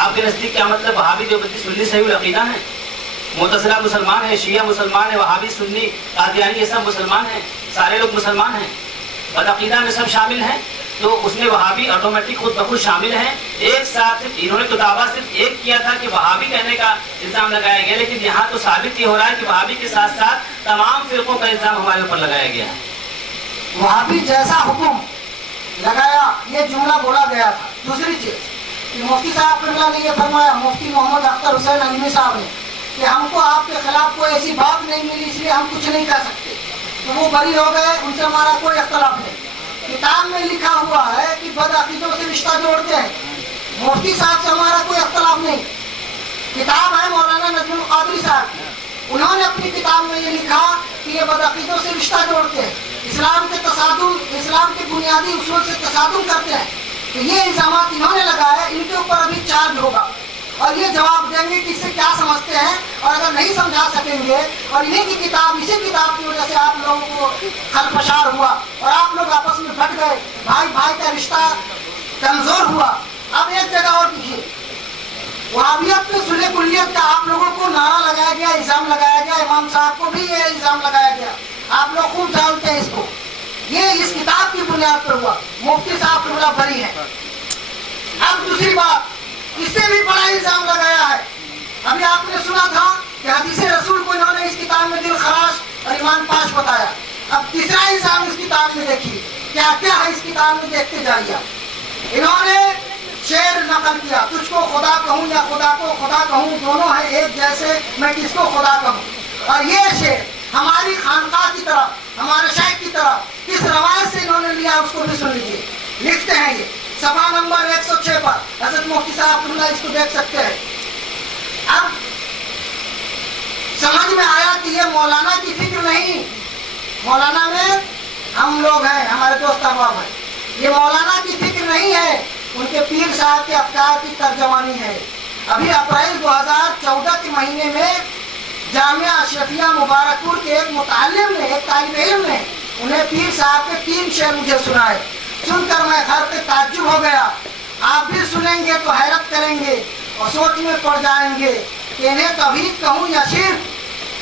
आपके नज़दीक क्या मतलब वहाबी देवबंदी सुन्नी सही अक़ीदा है? मुतज़िला मुसलमान है, शिया मुसलमान है, वहाबी सुन्नी कादियानी ये सब मुसलमान हैं, सारे लोग मुसलमान हैं, बदअक़ीदा में सब शामिल हैं। तो उसमें वहाबी ऑटोमेटिक खुद बखुद शामिल हैं। एक साथ इन्होंने तो दावा सिर्फ एक किया था कि वहाबी कहने का इल्ज़ाम लगाया गया, लेकिन यहाँ तो साबित ये हो रहा है कि वहाबी के साथ साथ तमाम फिरकों का इल्ज़ाम हमारे ऊपर लगाया गया है। वहाबी जैसा हुक्म लगाया ये जुमला बोला गया था। दूसरी चीज कि मुफ्ती साहब ने ये फरमाया, मुफ्ती मोहम्मद अख्तर हुसैन अलवी साहब ने, कि हमको आपके खिलाफ कोई ऐसी बात नहीं मिली इसलिए हम कुछ नहीं कर सकते, तो वो बरी हो गए, उनसे हमारा कोई इख्तलाफ नहीं। किताब में लिखा हुआ है कि बदअक़ीदों से रिश्ता जोड़ते हैं, मुफ्ती साहब से हमारा कोई इख्तलाफ नहीं। किताब है मौलाना नजमुल क़ादरी साहब की, उन्होंने अपनी किताब में ये लिखा कि ये बदअक़ीदों से रिश्ता जोड़ते हैं, इस्लाम के तसादुम, इस्लाम के बुनियादी उसूल से तसादुम करते हैं। तो ये इल्ज़ामात इन्होंने लगाया, इनके ऊपर अभी चार्ज होगा और ये जवाब देंगे कि इससे क्या समझते हैं, और अगर नहीं समझा सकेंगे और इन्हीं की किताब, इसी किताब की वजह से आप लोगों को खलफशार हुआ और आप लोग आपस में बट गए, भाई भाई का रिश्ता कमजोर हुआ। अब एक जगह और देखिए, वहाबियत में सुलह कुलियत का आप लोगों को नारा लगाया गया, इल्ज़ाम लगाया गया, इमाम साहब को भी ये इल्ज़ाम लगाया गया, आप लोग खूब जानते हैं इसको। ये इस किताब की बुनियाद पर हुआ, मुफ्ती साहब जुमला बरी है। अब दूसरी बात, इससे भी बड़ा इल्जाम लगाया है। अभी आपने सुना था कि हदीसे रसूल को इन्होंने इस किताब में दिल खराश और ईमान पाश बताया। अब तीसरा इल्जाम इस किताब में देखिए क्या क्या है, इस किताब में देखते जाइए। इन्होंने शेर नकल किया, तुझको खुदा कहूँ या खुदा को खुदा कहूँ, दोनों है एक जैसे, मैं किसको खुदा कहूँ। और ये शेर हमारी खानकाह की तरफ, हमारे शेख की तरफ किस रवायत से इन्होंने लिया उसको भी सुन लीजिए। लिखते हैं ये सफा नंबर 106 पर, हज़रत मुफ्ती साहब इसको देख सकते हैं। अब समझ में आया कि ये मौलाना की फिक्र नहीं, मौलाना में हम लोग हैं, हमारे दोस्त अहबाब हैं, ये मौलाना की फिक्र नहीं है, उनके पीर साहब के अफकार की तर्जमानी है। अभी अप्रैल 2014 के महीने में जामिया अशरफिया मुबारकपुर के एक मुतालिम ने, एक तालिब इल्म ने उन्हें पीर साहब के 3 शेर मुझे सुनाए। सुनकर मैं घर पे ताज्जुब हो गया। आप भी सुनेंगे तो हैरत करेंगे और सोच में पड़ जाएंगे कि इन्हें तौहीद कहूँ या शिर्क,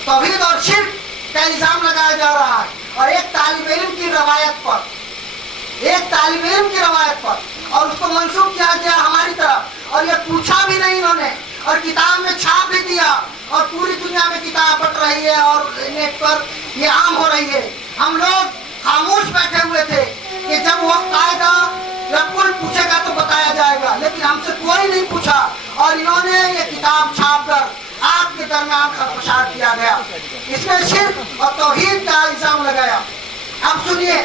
तौहीद और शिर्क का इल्जाम लगाया जा रहा है। और एक तालिब इल्म की रवायत पर, एक तालिब इल्म की रवायत पर, और उसको मंसूब किया गया हमारी तरफ, और ये पूछा भी नहीं इन्होंने, और किताब में छाप भी दिया, और पूरी दुनिया में किताब बट रही है और नेट पर ये आम हो रही है। हम लोग खामोश बैठे हुए थे कि जब वक्त आएगा जब कोई पूछेगा तो बताया जाएगा, लेकिन हमसे कोई नहीं पूछा, और इन्होंने ये किताब छाप कर आपके दरमियान खरपशार किया गया, इसमें शिर्क और तौहीद का इल्जाम लगाया। अब सुनिए,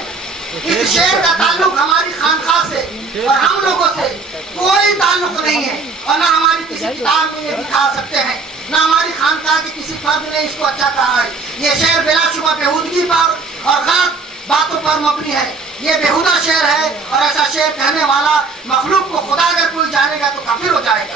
इस शेर का ताल्लुक हमारी खानकाह से और हम लोगों से कोई ताल्लुक नहीं है, और ना हमारी किसी किताब में ये दिखा सकते हैं, ना हमारी खानकाह के किसी फर्द ने इसको अच्छा कहा है। ये शेर बिलाशुबा बेहूदगी पर और गलत बातों पर मबनी है, ये बेहुदा शेर है, और ऐसा शेर कहने वाला मखलूक को खुदा अगर कोई जानेगा तो काफिर हो जाएगा,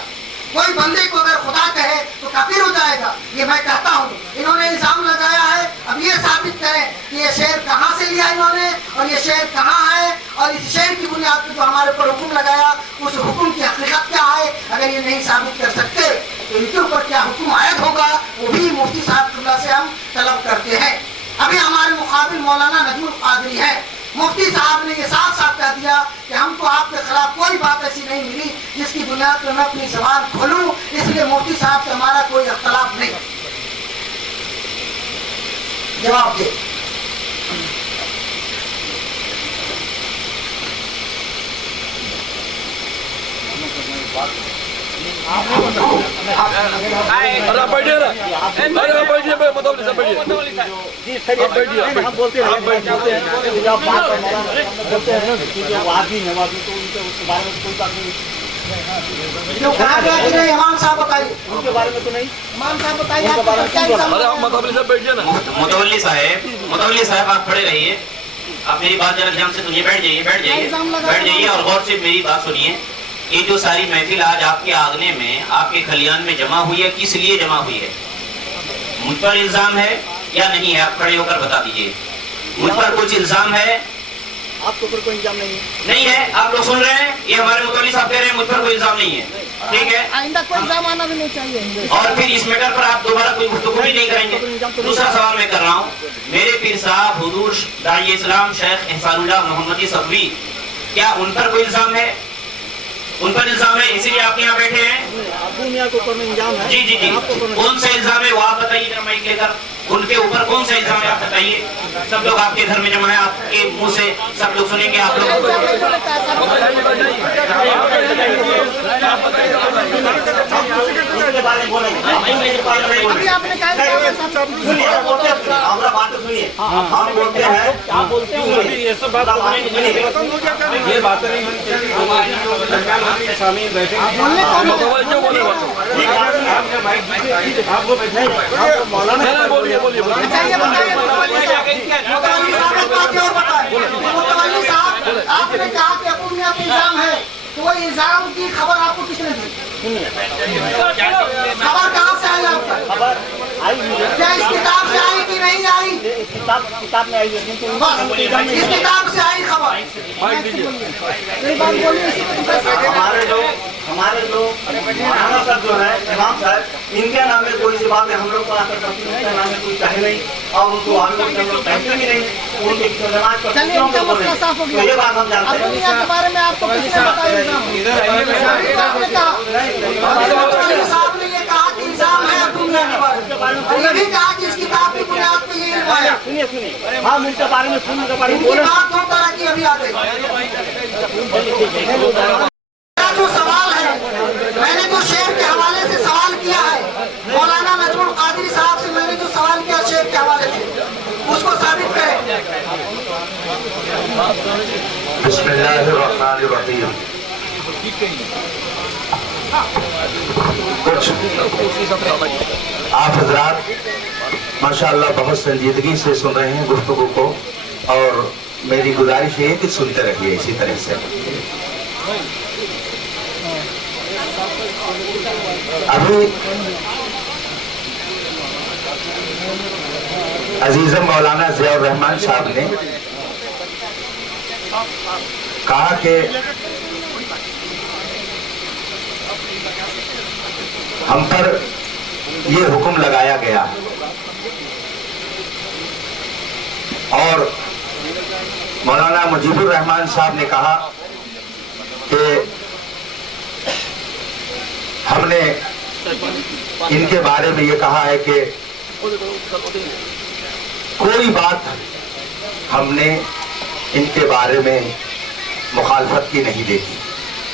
कोई बंदे को अगर खुदा कहे तो काफिर हो जाएगा। ये मैं कहता हूँ, इन्होंने इल्जाम लगाया है। अब ये साबित करें कि ये शेर कहाँ से लिया इन्होंने, और ये शेर कहाँ है, और इस शेर की बुनियाद पर जो हमारे ऊपर हुक्म लगाया उस हुक्म की हकीकत क्या है। अगर ये नहीं साबित कर सकते तो इनके ऊपर क्या हुक्म आयद होगा, वो भी मुफ्ती साहब से हम तलब करते हैं। अभी हमारे मुकाबिल मौलाना नजमुल क़ादरी है, मुफ्ती साहब ने ये साफ साफ कह दिया कि हमको आपके खिलाफ कोई बात ऐसी नहीं मिली जिसकी बुनियाद पर मैं अपनी जबान खोलूं, इसलिए मुफ्ती साहब से हमारा कोई इख्तलाफ नहीं। जवाब दे। अरे आप बैठिए ना, अरे आप बैठिए, मुतवल्ली साहब बैठिए, आप बैठिए, हम बोलते हैं कि जब बात बोलते हैं कि वादी है, वादी तो उनके उसके बारे में कोई बात नहीं, जो कहा गया कि नहीं, इमाम साहब बताइए, उनके बारे में तो नहीं, इमाम साहब बताइए आपको क्या इल्जाम अरे आप लगाया? मुतवल्ली साहब बैठिए ना। मुतवल्ली साहब आप खड़े रहिए, आप मेरी बात जरा ध्यान से सुनिए, बैठ जाइए बैठ जाइए और गौर से मेरी बात सुनिए। ये जो सारी महफिल आज आपके आंगने में, आपके खलियान में जमा हुई है, किस लिए जमा हुई है? मुझ पर इल्जाम है या नहीं है? आप खड़े होकर बता दीजिए। मुझ पर कुछ इल्जाम है? आपके ऊपर कोई इल्जाम नहीं है, नहीं है। आप लोग सुन रहे हैं, ये हमारे मुतवल्ली साहब कह रहे हैं मुझ पर कोई इल्जाम नहीं है, ठीक है। आइंदा कोई इल्जाम आना भी नहीं चाहिए। और फिर इस मैटर पर आप दोबारा कोई गुफ्तगू भी नहीं करेंगे। दूसरा सवाल मैं कर रहा हूँ, मेरे पीर साहब हुजूर दाई इस्लाम शेख एहसानुल्लाह मोहम्मदी सफवी, क्या उन पर कोई इल्जाम है? उन पर इल्जाम है, इसीलिए आप यहाँ बैठे हैं? आपको मियां के ऊपर में इल्जाम है, जी जी जी, कौन सा इल्जाम है वो आप बताइए जरा माइक लेकर। उनके ऊपर कौन सा इल्जाम है आप बताइए। सब लोग आपके घर में जमा है, आपके मुंह से सब लोग सुनेंगे। आप लोग उनके बारे में बोलेंगे, अभी आपने कहा कि सुनिए, हमारा बात तो सुनिए, हम बोलते हैं, आप बोलते हैं, ये सब बात ये बातें नहीं होनी चाहिए। हमारी जो दरमियान में शामिल बैठे बोलने कौन है? मुतवल्ली क्यों बोले बात? आपका माइक दीजिए, आपको बैठे नहीं, बोलिए बोलिए बोलिए। अच्छा ये बताइए, मुतवल्ली साहब एक बात और बताइए, मुतवल्ली साहब आपने कहा कि अबू मियां पे इल्जाम है, तो वो इल्जाम की खबर आपको किसने दी? खबर कहाँ से आई आपको? खबर आई मुझे, क्या इस किताब से आई कि नहीं आई? किताब में आई है, बस इस किताब से आई खबर। माइक दीजिए। एक बात बोलिए, इसी को तो पैसा हमारे जो मौलाना साहब जो है, इमाम साहब, इनके नाम में कोई सी बात है हम लोग को आकर करती है, इनके नाम में कोई कहे नहीं, और उनको आगे हम लोग कहते भी नहीं, उनके समाज पर चलिए, इनका मसला साफ हो गया। ये बात हम जानते अबू मियां के बारे में आपको किसने बताया इल्जाम? आपने कहा, मुतवल्ली साहब ने ये कहा कि इल्जाम है अबू मियां के बारे में, और ये भी कहा कि इस किताब की बुनियाद पे ये इल्म आया। सुनिए, हम उनके बारे में सुनने के बारे में इनकी बोले, बात दो तरह की अभी आ गई। मेरा जो सवाल है, मैंने जो शेर के हवाले से सवाल किया है, मौलाना नजमुल कादरी साहब से मैंने जो सवाल किया शेर के हवाले से, उसको साबित करें। बिस्मिल्लाहिर्रहमानिर्रहीम। कुछ आप हजरात माशाअल्लाह बहुत संजीदगी से सुन रहे हैं गुफ्तगू को, और मेरी गुजारिश है कि सुनते रहिए इसी तरह से। अभी अजीज़म मौलाना ज़ियाउर रहमान साहब ने कहा कि हम पर ये हुक्म लगाया गया, और मौलाना मुजीबुर रहमान साहब ने कहा कि हमने इनके बारे में ये कहा है कि कोई बात हमने इनके बारे में मुखालफत की नहीं देखी।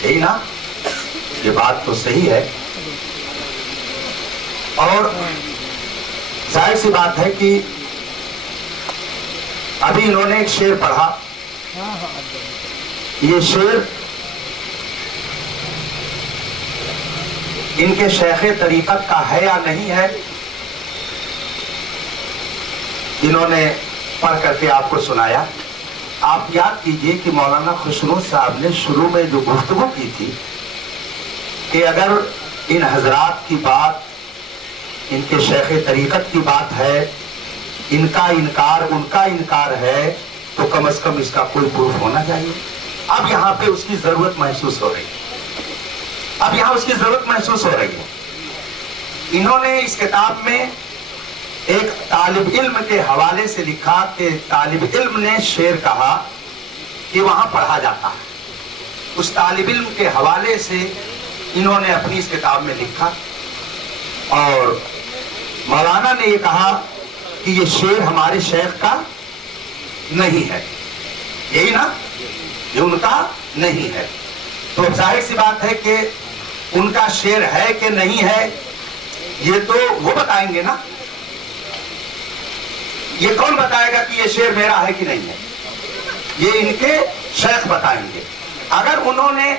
यही ना, ये बात तो सही है। और जाहिर सी बात है कि अभी इन्होंने एक शेर पढ़ा, ये शेर इनके शेखे तरीकत का है या नहीं है, इन्होंने पढ़ करके आपको सुनाया। आप याद कीजिए कि मौलाना खुशरू साहब ने शुरू में जो गुफ्तगू की थी कि अगर इन हजरात की बात, इनके शेखे तरीकत की बात है, इनका इनकार उनका इनकार है, तो कम से कम इसका कोई प्रूफ होना चाहिए। अब यहाँ पे उसकी जरूरत महसूस हो रही है, अब यहाँ उसकी जरूरत महसूस हो रही है। इन्होंने इस किताब में एक तालिब इल्म के हवाले से लिखा कि तालिब इल्म ने शेर कहा कि वहां पढ़ा जाता है। उस तालिब इल्म के हवाले से इन्होंने अपनी इस किताब में लिखा, और मौलाना ने ये कहा कि ये शेर हमारे शेख का नहीं है। यही ना, ये उनका नहीं है। तो जाहिर सी बात है कि उनका शेर है कि नहीं है ये तो वो बताएंगे ना। ये कौन बताएगा कि ये शेर मेरा है कि नहीं है? ये इनके शेख बताएंगे। अगर उन्होंने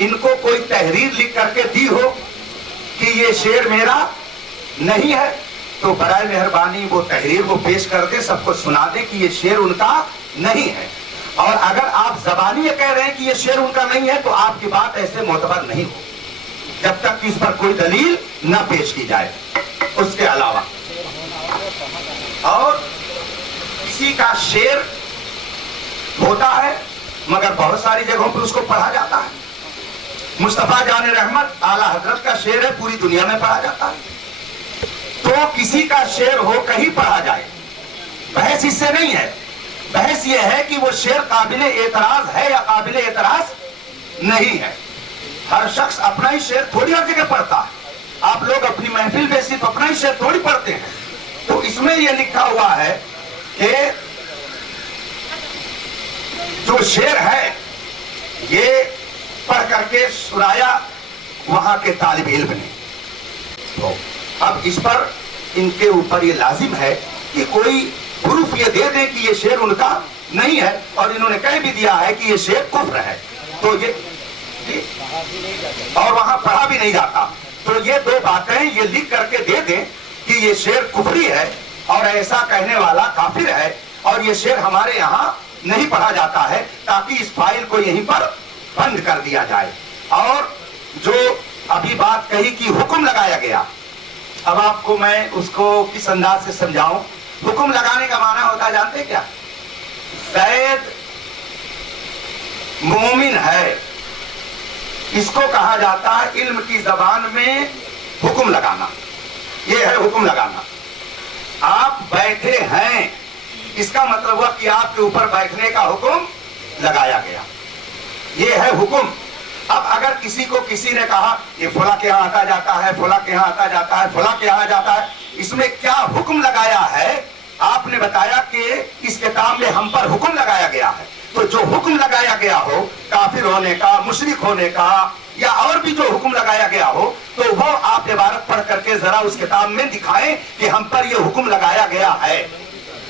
इनको कोई तहरीर लिख करके दी हो कि ये शेर मेरा नहीं है तो बराए मेहरबानी वो तहरीर को पेश कर दे, सबको सुना दे कि ये शेर उनका नहीं है। और अगर आप जबानी ये कह रहे हैं कि ये शेर उनका नहीं है तो आपकी बात ऐसे मोतबर नहीं हो जब तक कि इस पर कोई दलील न पेश की जाए। उसके अलावा और किसी का शेर होता है मगर बहुत सारी जगहों पर उसको पढ़ा जाता है। मुस्तफा जान रहमत आला हजरत का शेर है, पूरी दुनिया में पढ़ा जाता है। तो किसी का शेर हो कहीं पढ़ा जाए, बहस इससे नहीं है। बहस यह है कि वो शेर काबिल एतराज है या काबिल एतराज नहीं है। हर शख्स अपना ही शेर थोड़ी हर जगह पढ़ता है। आप लोग अपनी महफिल में सिर्फ अपना ही शेर थोड़ी पढ़ते हैं। तो इसमें यह लिखा हुआ है कि जो शेर है ये पढ़ करके सुनाया वहां के तालिब इल्म ने। तो अब इस पर इनके ऊपर ये लाजिम है कि कोई प्रूफ ये दे दे कि ये शेर उनका नहीं है, और इन्होंने कह भी दिया है कि ये शेर कुफ्र है। तो ये और वहां पढ़ा भी नहीं जाता। तो ये दो बातें ये लिख करके दे दें कि ये शेर कुफरी है और ऐसा कहने वाला काफिर है और ये शेर हमारे यहाँ नहीं पढ़ा जाता है, ताकि इस फाइल को यहीं पर बंद कर दिया जाए। और जो अभी बात कही कि हुक्म लगाया गया, अब आपको मैं उसको किस अंदाज से समझाऊं। हुक्म लगाने का माना होता है जानते क्या? ज़ैद मोमिन है, इसको कहा जाता है इल्म की जबान में हुक्म लगाना। ये है हुक्म लगाना। आप बैठे हैं, इसका मतलब हुआ कि आपके ऊपर बैठने का हुक्म लगाया गया। ये है हुक्म। अब अगर किसी को किसी ने कहा ये फला के यहाँ आता जाता है, फला के यहाँ आता जाता है, फला के यहाँ जाता है, इसमें क्या हुक्म लगाया है? आपने बताया कि इस किताब में हम पर हुक्म लगाया गया है। तो जो हुक्म लगाया गया हो काफिर होने का, मुशरिक होने का, या और भी जो हुक्म लगाया गया हो, तो वो आप इबारत पढ़ करके जरा उस किताब में दिखाएं कि हम पर ये हुक्म लगाया गया है।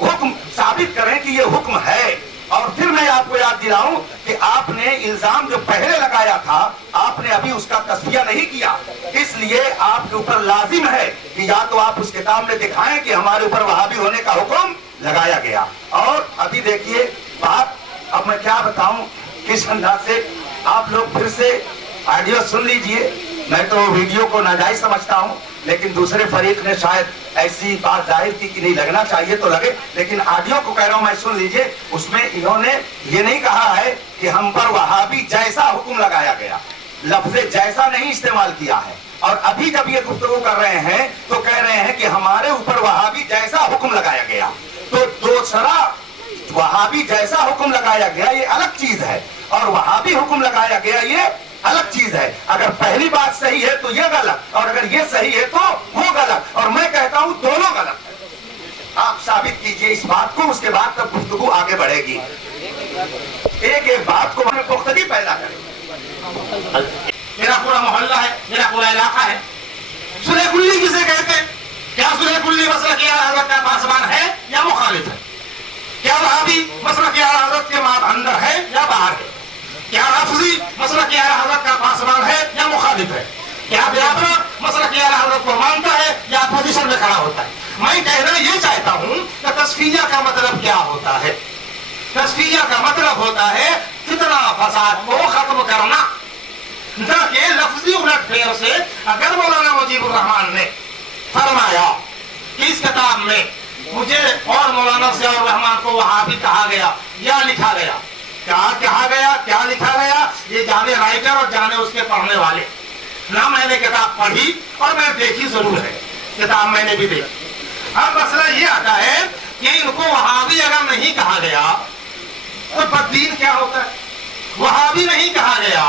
हुक्म साबित करें कि ये हुक्म है। और फिर मैं आपको याद दिलाऊं कि आपने इल्जाम जो पहले लगाया था आपने अभी उसका तस्फिया नहीं किया, इसलिए आपके ऊपर लाजिम है कि या तो आप उस किताब में दिखाएं कि हमारे ऊपर वहाबी होने का हुक्म लगाया गया। और अभी देखिए बात, अब मैं क्या बताऊं किस अंदाज से। आप लोग फिर से ऑडियो सुन लीजिए। मैं तो वीडियो को नाजायज समझता हूं, लेकिन दूसरे फरीक ने शायद ऐसी बात जाहिर की कि नहीं लगना चाहिए तो लगे, लेकिन ऑडियो को कह रहा हूं मैं, सुन लीजिए। उसमें इन्होंने ये नहीं कहा है कि हम पर वहाबी जैसा हुक्म लगाया गया, लफ्ज़ जैसा नहीं इस्तेमाल किया है। और अभी जब ये गुफ्तगू कर रहे हैं तो कह रहे हैं कि हमारे ऊपर वहाबी जैसा हुक्म लगाया गया। तो दूसरा वहाबी जैसा हुक्म लगाया गया ये अलग चीज है, और वहाबी हुक्म लगाया गया ये अलग चीज है। अगर पहली बात सही है तो ये गलत, और अगर ये सही है तो वो गलत, और मैं कहता हूं दोनों गलत है। आप साबित कीजिए इस बात को, उसके बाद तब गुफ्तगू आगे बढ़ेगी। एक एक बात को हमें पुख्तगी पैदा करें। मेरा पूरा मोहल्ला है, मेरा पूरा इलाका है। सुलह कुल्ली किसे कहते हैं? क्या सुलह कुल्ली मसला की हजरत का पासबान है या मुखालिफ है? क्या वहाबी मसला की हजरत के माद अंदर है या बाहर है? क्या लफ्जी मसला की हजरत का पासबान है या मुखालिफ है? क्या व्यापक मसला की हजरत को मानता है या अपोजिशन में खड़ा होता है? मैं कहना ये चाहता हूँ कि तस्फिया का मतलब क्या होता है? तस्फिया का मतलब होता है कितना फसाद को खत्म करना, न कि लफ्जी उलटफेर से। अगर मौलाना मुजीबुर रहमान ने फरमाया कि इस किताब में मुझे और मौलाना ज़ियाउर रहमान को वहाबी कहा गया या लिखा गया, क्या कहा गया, क्या लिखा गया, ये जाने राइटर और जाने उसके पढ़ने वाले। ना मैंने किताब पढ़ी और मैं देखी जरूर है, किताब मैंने भी देखी। अब मसला ये आता है कि इनको वहाबी अगर नहीं कहा गया तो बददीन क्या होता है? वहाबी नहीं कहा गया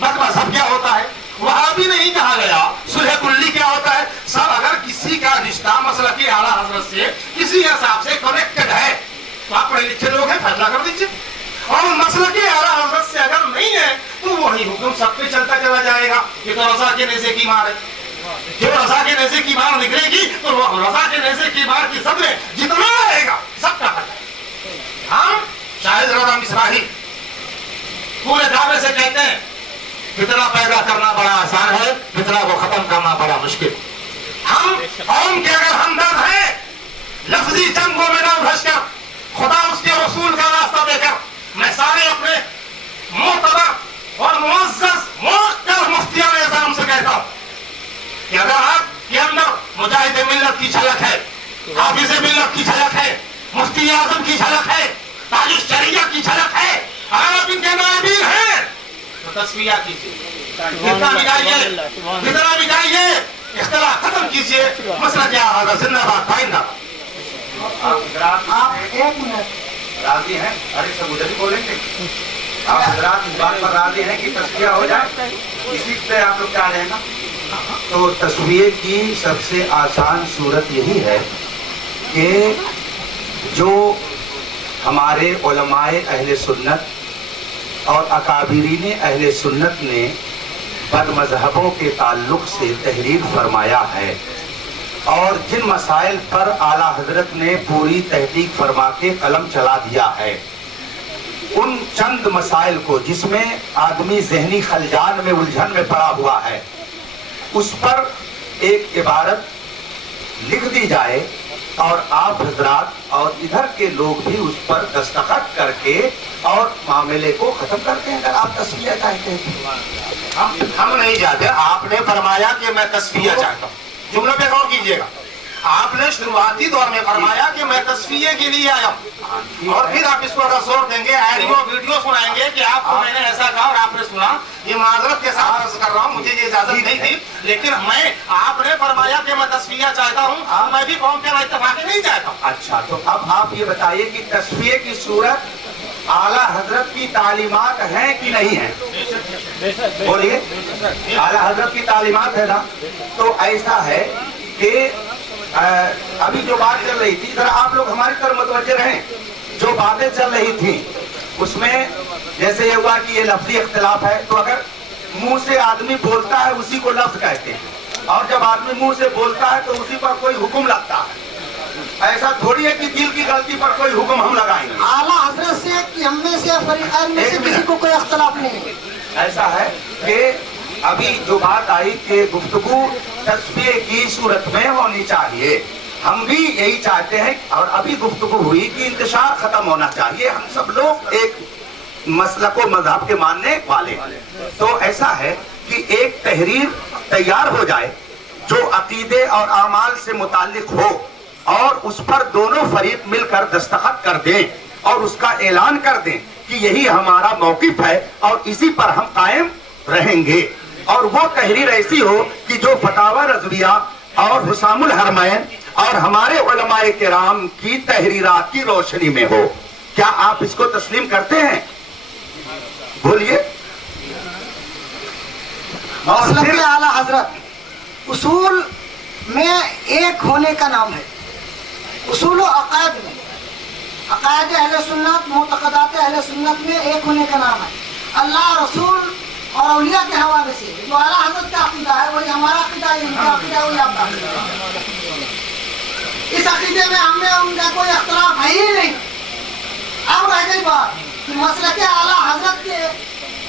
बदमज़हब क्या होता है? वहाबी नहीं कहा गया सुलह कुल्ली क्या होता है? सब अगर किसी का रिश्ता मसला की आला हजरत से किसी हिसाब से कनेक्टेड है तो आप पढ़े लिखे लोग हैं, फैसला कर दीजिए। और मसला की आला हजरत से अगर नहीं है तो वही हुक्म सब पे चलता चला जाएगा। ये तो रजा के नेज़े की मार है। जो रजा के नेज़े की मार निकलेगी तो वो रजा के नेज़े की मार की सब में जितना रहेगा सबका हक है। हम शाहिद रजा मिसराही पूरे दावे से कहते हैं फितना पैदा करना बड़ा आसान है, फितना को खत्म करना बड़ा मुश्किल। हम कौम के अगर हमदर्द हैं, लफ्जी जंगों में ना उलझ कर खुदा उसके रसूल का रास्ता देकर मैं सारे अपने मोतबर और मुअज़्ज़ज़ मुअक्कर मुफ्तियान निज़ाम से कहता हूं कि अगर आपके अंदर मुजाहिद मिल्लत की झलक है, हाफिज़ मिल्लत की झलक है, मुफ्ती आज़म की झलक है, ताज शरिया की झलक है, अगर आप इनके नायबीन हैं तो तस्वीया कीजिए, फितना मिटाइए, इख्तिलाफ खत्म कीजिए, मसला क्या होगा, जिंदाबाद पाइंदाबाद। आप एक मिनट राजी हैं? अरे सब उधर ही बोलेंगे। आप हजरात इस बात पर राजी हैं कि तस्वीर हो जाए, इसी पे आप लोग चाह रहे हैं ना? तो तस्वीर की सबसे आसान सूरत यही है कि जो हमारे उलमाए अहले सुन्नत और अकाबिरीन अहले सुन्नत ने बदमज़हबों के ताल्लुक से तहरीर फरमाया है और जिन मसाइल पर आला हजरत ने पूरी तहकीक फरमा के कलम चला दिया है, उन चंद मसाइल को जिसमें आदमी ज़हनी खलजान में उलझन में पड़ा हुआ है, उस पर एक इबारत लिख दी जाए और आप हजरात और इधर के लोग भी उस पर दस्तखत करके और मामले को खत्म करते हैं। अगर आप तस्वीर चाहते हैं हम नहीं चाहते। आपने फरमाया कि मैं तस्वीर चाहता हूँ, जुमले पे गौर कीजिएगा। आपने शुरुआती दौर में फरमाया कि मैं तस्वीर के लिए आया हूँ और फिर आप इसको अगर जोर देंगे, ऑडियो वीडियो सुनाएंगे कि आपको मैंने ऐसा कहा और आपने सुना, ये माजरत के साथ अर्ज कर रहा हूँ, मुझे ये इजाजत नहीं थी, लेकिन मैं आपने फरमाया कि मैं तस्वीर चाहता हूँ, मैं भी कौम के इत्तेफाक नहीं चाहता हूँ। अच्छा, तो अब आप ये बताइए कि तस्वीर की सूरत आला हजरत की तालीमात है कि नहीं है? बोलिए, आला हजरत की तालीमात है ना? तो ऐसा है कि अभी जो बात चल रही थी, जरा आप लोग हमारी तरफ मुतवज्जे रहें। जो बातें चल रही थी उसमें जैसे ये हुआ कि ये लफ्जी इख्तिलाफ है, तो अगर मुंह से आदमी बोलता है उसी को लफ्ज कहते हैं, और जब आदमी मुंह से बोलता है तो उसी पर कोई हुक्म लगता है। ऐसा थोड़ी है कि दिल की गलती पर कोई हुक्म हम लगाएंगे। आला हजरत से कि हम में से फरीक़ैन में से किसी को कोई इख्तिलाफ नहीं है। ऐसा है कि अभी जो बात आई कि गुफ्तगू तस्वीर की सूरत में होनी चाहिए, हम भी यही चाहते हैं और अभी गुफ्तगू हुई कि इंतशार खत्म होना चाहिए। हम सब लोग एक मसलक व मजहब के मानने वाले हैं, तो ऐसा है कि एक तहरीर तैयार हो जाए जो अकीदे और आमाल से मुताल्लिक हो और उस पर दोनों फरीक मिलकर दस्तखत कर दें और उसका ऐलान कर दें कि यही हमारा मौकिफ है और इसी पर हम कायम रहेंगे। और वो तहरीर ऐसी हो कि जो फतावा रज़विया और हुसामुल हरमैन और हमारे उलमाए किराम की तहरीरात की रोशनी में हो। क्या आप इसको तस्लीम करते हैं? बोलिए। मसलक आला हजरत उसूल में एक होने का नाम है। उसूल अक़ायद में, अक़ायद अहले सुन्नत, मुतक़दात अहले सुन्नत में एक होने का नाम है। अल्लाह रसूल और औलिया के हवाले से जो आला हजरत का अक़ीदा है वही हमारा अक़ीदा है, इनका अक़ीदा वही आपका अक़ीदा है। इस अक़ीदे में हमने उनका कोई इख्तिलाफ है ही नहीं। अब रह गई बात कि मसलक आला हजरत के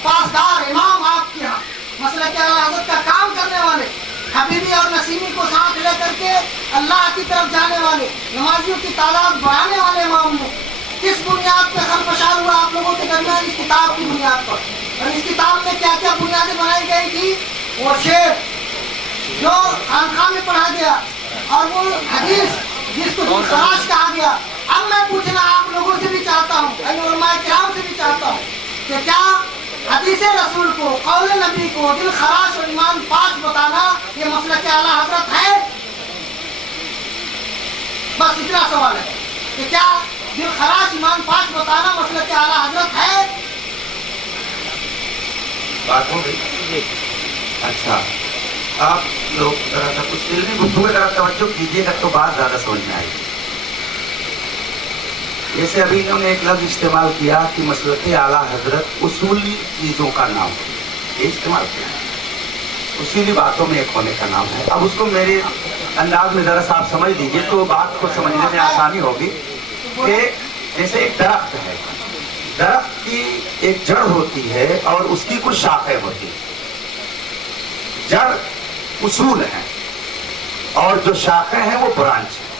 पासदार इमाम आपके यहाँ, मसलक आला हजरत का काम करने वाले, हबीबी और नसीमी को साथ लेकर के अल्लाह की तरफ जाने वाले, नमाजियों की तादाद बढ़ाने वाले इमाम ने किस बुनियाद पर खलफशार हुआ आप लोगों के दरमियान? इस किताब की बुनियाद पर। और इस किताब में क्या क्या बुनियादें बनाई गई थी? वो शेर जो खानखा में पढ़ा गया और वो हदीस जिसको खराश कहा गया। अब मैं पूछना आप लोगों से भी चाहता हूँ, उलमाए किराम से भी चाहता हूँ कि क्या हदीस रसूल को, कौल नबी को, दिल खराश और ईमान पाक बताना ये मसलक आला हजरत है? बस इतना सवाल है कि क्या दिल खराश ईमान पाक बताना मसलक आला हजरत है? बात हो गई। अच्छा, आप लोग जरा सा कुछ इल्मी गुफ्तगू में जरा तवज्जो कीजिएगा तो बात ज्यादा समझ में आएगी। जैसे अभी इन्होंने एक लफ्ज इस्तेमाल किया कि मसलक आला हजरत उसूली चीजों का नाम। ये इस्तेमाल किया है। उसीलिए बातों में एक होने का नाम है। अब उसको मेरे अंदाज में जरा सा आप समझ लीजिए तो बात को समझने में आसानी होगी कि जैसे एक दरख्त है, दरख्त की एक जड़ होती है और उसकी कुछ शाखें होती हैं। जड़ उसूल है और जो शाखें हैं वो ब्रांच है।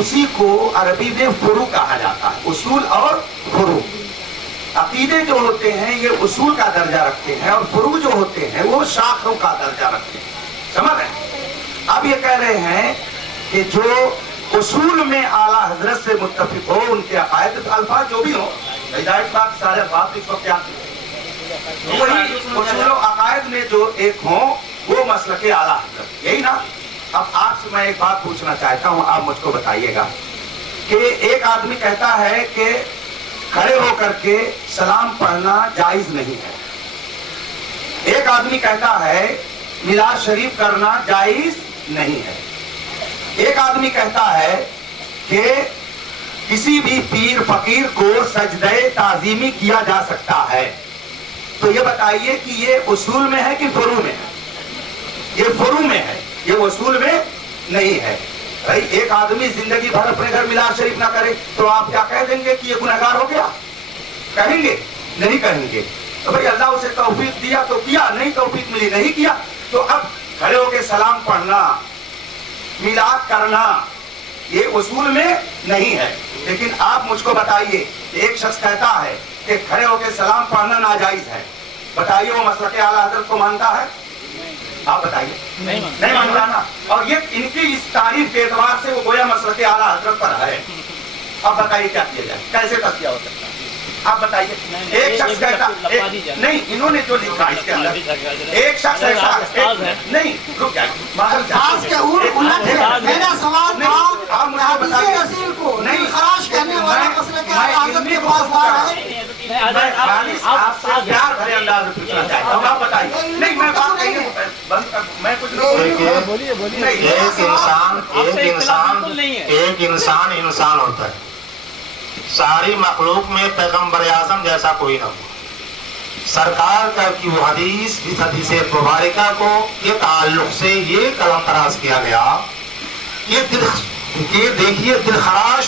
उसी को अरबी में फुरू कहा जाता है, उसूल और फुरू। अकीदे जो होते हैं ये उसूल का दर्जा रखते हैं और फुरू जो होते हैं वो शाखों का दर्जा रखते हैं। समझ रहे हैं? अब ये कह रहे हैं कि जो उसूल में आला हजरत से मुत्तफिक हो उनके अकायद अल्फाज जो भी हो, जाहिर बात सारे बात इसको क्या वही उसूल अकायद में जो एक हो वो मसलके आला हजरत, यही ना। अब आपसे मैं एक बात पूछना चाहता हूँ, आप मुझको बताइएगा कि एक आदमी कहता है कि खड़े होकर के सलाम पढ़ना जायज नहीं है। एक आदमी कहता है मिलाद शरीफ करना जायज नहीं है। एक आदमी कहता है कि किसी भी पीर फकीर को सजदे ताजीमी किया जा सकता है। तो ये बताइए कि ये उसूल में है कि फुरू में है? ये फुरू में है, ये उसूल में नहीं है। भाई एक आदमी जिंदगी भर अपने घर मिलाद शरीफ ना करे तो आप क्या कह देंगे कि ये गुनहगार हो गया? कहेंगे? नहीं कहेंगे। तो भाई अल्लाह उसे तौफीक दिया तो किया, नहीं तौफीक मिली नहीं किया। तो अब खड़े होकर सलाम पढ़ना, मिलाद करना ये उसूल में नहीं है। लेकिन आप मुझको बताइए, एक शख्स कहता है कि खड़े होकर सलाम पढ़ना नाजायज है, बताइए वो मसलके आला हज़रत को मानता है? आप बताइए। नहीं मानता ना। और ये इनकी इस तारीफ के एतबार से वो गोया मसलके आला हज़रत पर है। अब बताइए क्या किया जाए, कैसे तस्किया हो सकता है? आप बताइए। एक शख्स कहता नहीं, इन्होंने जो लिखा इसके अंदर एक शख्स ऐसा नहीं, रुक जाए। मेरा सवाल था हदीस रसूल को नहीं खराश करने वाला मसलके आला हज़रत के पास है। मैं आपसे प्यार भरे अंदाज में पूछना चाहता हूँ, आप बताइए। नहीं मैं बात नहीं मैं कुछ एक इंसान होता है, सारी मखलूक में पैगम्बर आज़म जैसा कोई ना हो। सरकार का की वो हदीस, इस हदीस मुबारका को ये ताल्लुक से ये कलम तराज किया गया, ये देखिए दिल खराश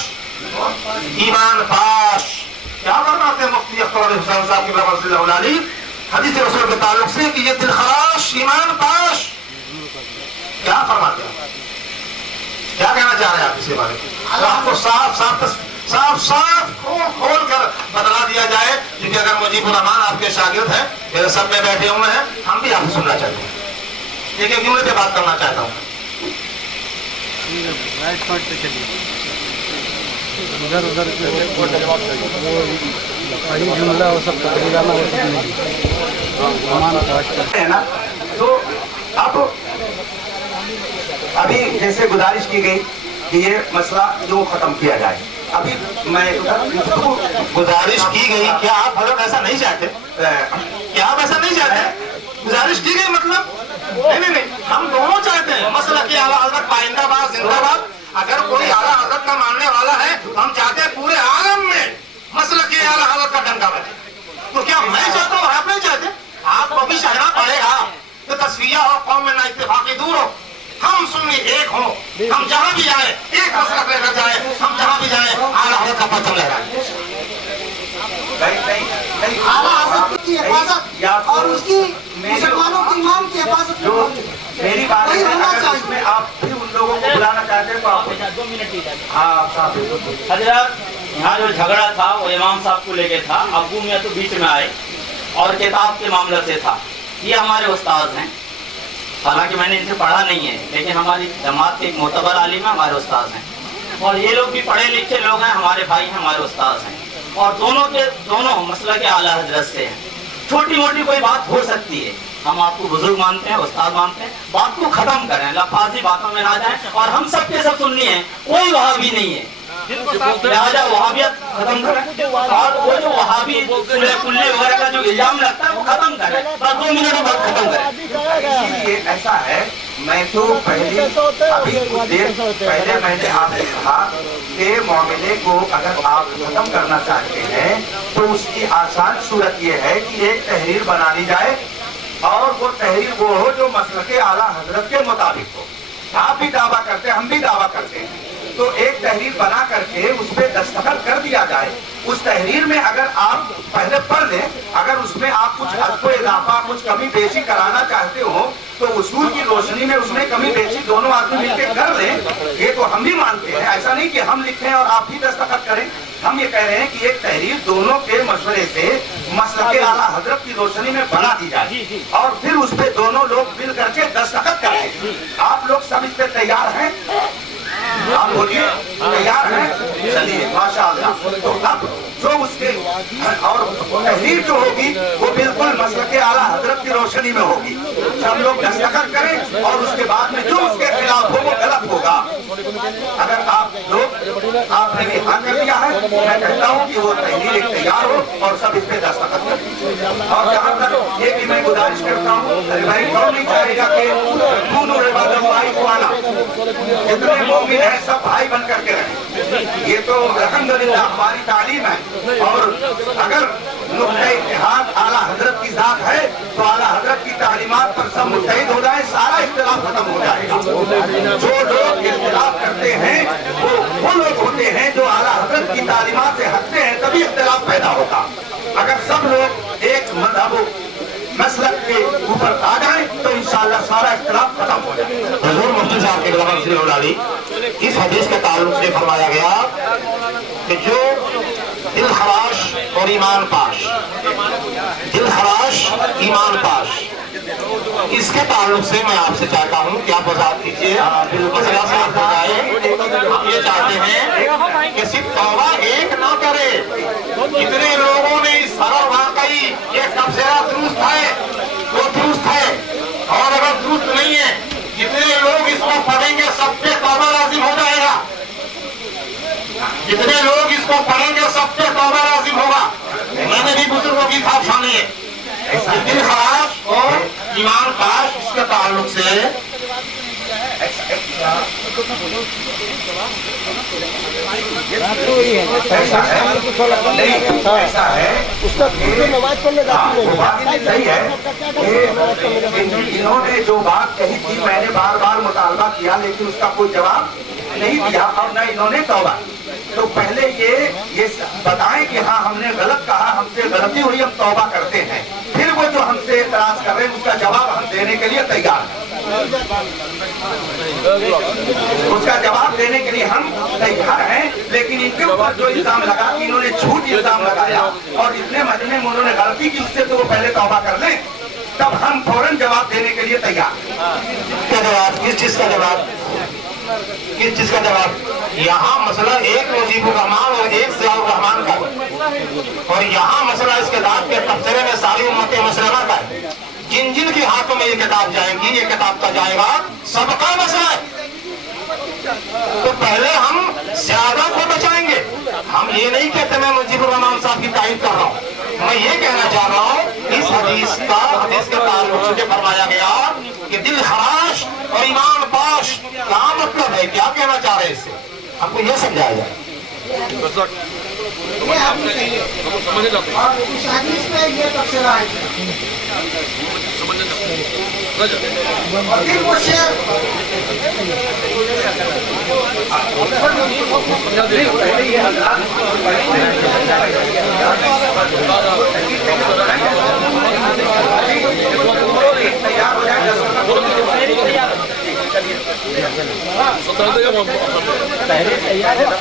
ईमान पाश क्या फरमाते हैं मुफ्ती अख्तर हुसैन साहब की रहमतुल्लाह अलैह हदीस रसूल के ताल्लुक से कि ये दिल खराश ईमान पाश क्या फरमाते हैं? क्या कहना चाह रहे हैं आप इसके बारे में? तो आपको साफ खोल कर बतला दिया जाए, क्योंकि अगर मुजीबुर रहमान आपके शागिर्द हैं, मेरे सब में बैठे हुए हैं, हम भी आपसे सुनना चाहते हैं। एक जुमले पे बात करना चाहता हूँ। है ना। तो अब अभी जैसे गुजारिश की गई कि ये मसला जो खत्म किया जाए, अभी मैं गुजारिश की गई, क्या आप हजरत ऐसा नहीं चाहते? क्या आप ऐसा नहीं चाहते? गुजारिश की गई मतलब नहीं, हम दोनों चाहते हैं। मसला की आला हजरत पाइंदाबाद जिंदाबाद। अगर कोई आला हजरत का मानने वाला है तो हम चाहते हैं पूरे आलम में मसला की आला हजरत का डंका बजे। तो क्या मैं चाहता हूँ, आप नहीं चाहते? आपको अभी सहना पड़ेगा तो तस्वीर हो, कौम में ना इत्तेफाकी दूर हो, हम सुन्नी एक हो, हम जहाँ भी जाए एक मसला लेकर जाए, हम जहाँ भी जाए आला हजरत का परचम लहराए। आला हज़रत की हिफाजत और उसकी मुसलमानों की ईमान की हिफाजत जो मेरी बात है, अगर इसमें आप भी उन लोगों को बुलाना चाहते हैं तो आप 2 मिनट ही जाते। हाँ हजरत यहाँ जो झगड़ा था वो इमाम साहब को लेके था, अब्बू मियाँ तो बीच में आए और किताब के मामले से था। ये हमारे उस्ताद हैं, हालांकि मैंने इनसे पढ़ा नहीं है, लेकिन हमारी जमात के एक मोतबर आलिम है, हमारे उस्ताद हैं। और ये लोग भी पढ़े लिखे लोग हैं, हमारे भाई हैं, हमारे उस्ताद हैं। और दोनों मसला के आला हजरत से हैं। छोटी मोटी कोई बात हो सकती है, हम आपको बुजुर्ग मानते हैं, उस्ताद मानते हैं, बात को खत्म करें, लफाजी बातों में ना जाएं। और हम सबके सब सुननी है, कोई वहाबी नहीं है, लिहाजा वहाबियत खत्म करें। और वो जो वहाबी कुल्ले वगैरह का जो इल्जाम लगता है वो खत्म करें, बस 2 मिनट में बात खत्म करें। इसलिए ऐसा है, मैं तो पहले अभी कुछ देर पहले मैंने आपसे कहा कि मामले को अगर आप खत्म करना चाहते हैं तो उसकी आसान सूरत ये है कि एक तहरीर बना ली जाए और वो तहरीर वो हो जो मसलके आला हजरत के मुताबिक हो। आप भी दावा करते हैं, हम भी दावा करते हैं, तो एक तहरीर बना करके उस पर दस्तखत कर दिया जाए। उस तहरीर में अगर आप पहले पढ़ लें, अगर उसमें आप कुछ हद इजाफा कुछ कमी बेशी कराना चाहते हो तो उसूल की रोशनी में उसमें कमी बेशी दोनों आदमी मिलकर कर लें। ये तो हम भी मानते हैं, ऐसा नहीं कि हम लिखें और आप भी दस्तखत करें। हम ये कह रहे हैं कि एक तहरीर दोनों के मशवरे से मसलके आला हजरत की रोशनी में बना दी जाए और फिर उस पर दोनों लोग मिल करके दस्तखत करें। आप लोग सब इस पे तैयार हैं? आप बोलिए तैयार हैं? चलिए माशाअल्लाह। तो अब जो उसके और तहरीर जो होगी वो बिल्कुल मसलके आला हजरत की रोशनी में होगी। सब लोग दस्तखत करें और उसके बाद में जो उसके खिलाफ हो वो गलत होगा। अगर आप लोग आपने ईमान कर दिया है, मैं कहता हूँ कि वो तहरीर एक तैयार हो और सब इस पे दस्तखत करें। और जहाँ तक ये भी मैं गुजारिश करता हूँ, अरे भाई कौन नहीं चाहेगा कि दोनों भाई को आना, जितने मोमिन हैं सब भाई बन करके रहें। ये तो अल्हम्दुलिल्लाह हमारी तालीम है। और अगर नुक्ते इत्तेहाद आला हजरत की जात है तो आला हजरत की तालीमात पर सब मुत्तहिद हो जाए, सारा इख्तिलाफ खत्म हो जाएगा। जो लोग इख्तिलाफ करते हैं वो लोग होते हैं जो आला हजरत की तालीमात से हटते हैं, तभी इख्तिलाफ पैदा होता। अगर सब लोग एक मजहब मसलक के ऊपर आ जाए तो इंशाअल्लाह सारा इख्तिलाफ खत्म हो जाए। हुजूर मुफ्ती साहब के गुलाम सिलौलानी इस हदीस के ताल्लुक से फरमाया गया कि जो दिल खराश और ईमान पाश, दिल खराश ईमान पाश, इसके ताल्लुक से मैं आपसे चाहता हूँ कि आप वजाहत कीजिए। मसला साफ हो जाए। हम ये चाहते हैं कि सिर्फ तौबा एक ना करे। इतने लोगों ने इस सरल वाकई ये तबसरा दुरुस्त है, वो दुरुस्त है, और अगर दुरुस्त नहीं है जितने लोग इसको पढ़ेंगे सब पे तौबा लाजिम हो जाएगा। जितने लोग इसको पढ़ेंगे सब पे तौबा लाजिम होगा। मैंने भी बुजुर्गों की बात सुनी है। दिल खराश और ईमान पाश इसके ताल्लुक से ऐसा है उसका नमाज पढ़ने सही है। इन्होंने जो बात कही थी मैंने बार बार मुतालबा किया लेकिन उसका कोई जवाब नहीं दिया और न इन्होंने तौबा। तो पहले ये बताएं कि हाँ हमने गलत कहा, हमसे गलती हुई, हम तौबा करते हैं। फिर वो जो हमसे एतराज कर रहे हैं उसका जवाब हम देने के लिए तैयार हैं। उसका जवाब देने के लिए हम तैयार हैं। लेकिन इनके ऊपर जो इल्जाम लगा कि इन्होंने झूठ इल्जाम लगाया और इतने मजमे में उन्होंने गलती की, उससे तो वो पहले तौबा कर लें, तब हम फौरन जवाब देने के लिए तैयार हैं। जवाब किस चीज का जवाब, किस चीज का जवाब? यहाँ मसला एक मुजीबुर रहमान और एक सियाउर रहमान का, और यहाँ मसला इस किताब के तबसरे में सारी उम्मत मुसलमान का है। जिन जिन के हाथों में ये किताब जाएगी, ये किताब का जाएगा, सबका मसला है। तो पहले हम ज्यादा को बचाएंगे। हम ये नहीं कहते मैं मुजीबुर रहमान साहब की तारीफ कर रहा हूँ, मैं ये कहना चाह रहा हूँ इस हदीस के ताल्लुक से फरमाया गया कि दिल खराश और ईमान पाश क्या मतलब है, क्या कहना चाह रहे हैं इससे, हमको ये समझाया जाए। ये हदीस है और उस हदीस में ये तफसीला है और फिर वो शेर तैयार हो जाए।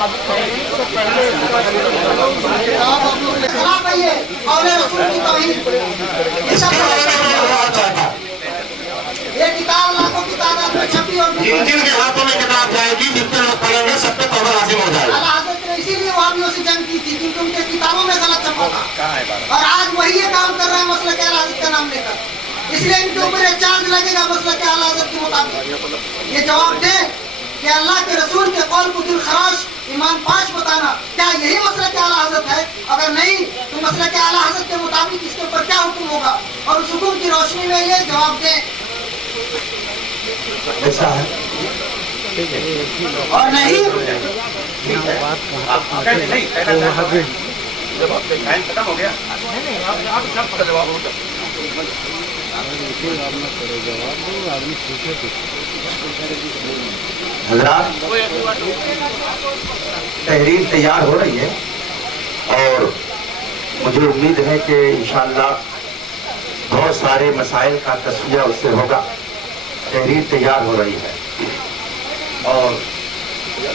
खिलाफ है ये औले रसूल की तौहीद। ये किताब लाखों की तादाद में छपी और जिन जिन के हाथों में किताब जाएगी, जितने लोग पढ़ेंगे सब पे तौबा लाजिम हो जाएगा। आला हज़रत ने इसीलिए वाबियों से जंग की थी क्योंकि उनके किताबों में गलत छपा था और आज वही ये काम कर रहा है मसला के आला हज़रत का नाम लेकर, इसलिए इनके ऊपर एक चार्ज लगेगा मसला के आला हज़रत के मुताबिक। ये जवाब दे कि अल्लाह के रसूल के कौल को दिल खराश ईमान पाश बताना क्या यही मसला के आला हज़रत है? अगर नहीं तो मसला के आला हज़रत के मुताबिक इसके ऊपर क्या हुक्म होगा? और उस हुक्म की रोशनी में ये जवाब दें। ऐसा है और नहीं खत्म हो गया। حضرات تحریر تیار ہو رہی ہے اور مجھے امید ہے کہ انشاءاللہ بہت سارے مسائل کا تصفیہ اس سے ہوگا. تحریر تیار ہو رہی ہے اور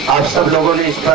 آپ سب لوگوں نے اس پر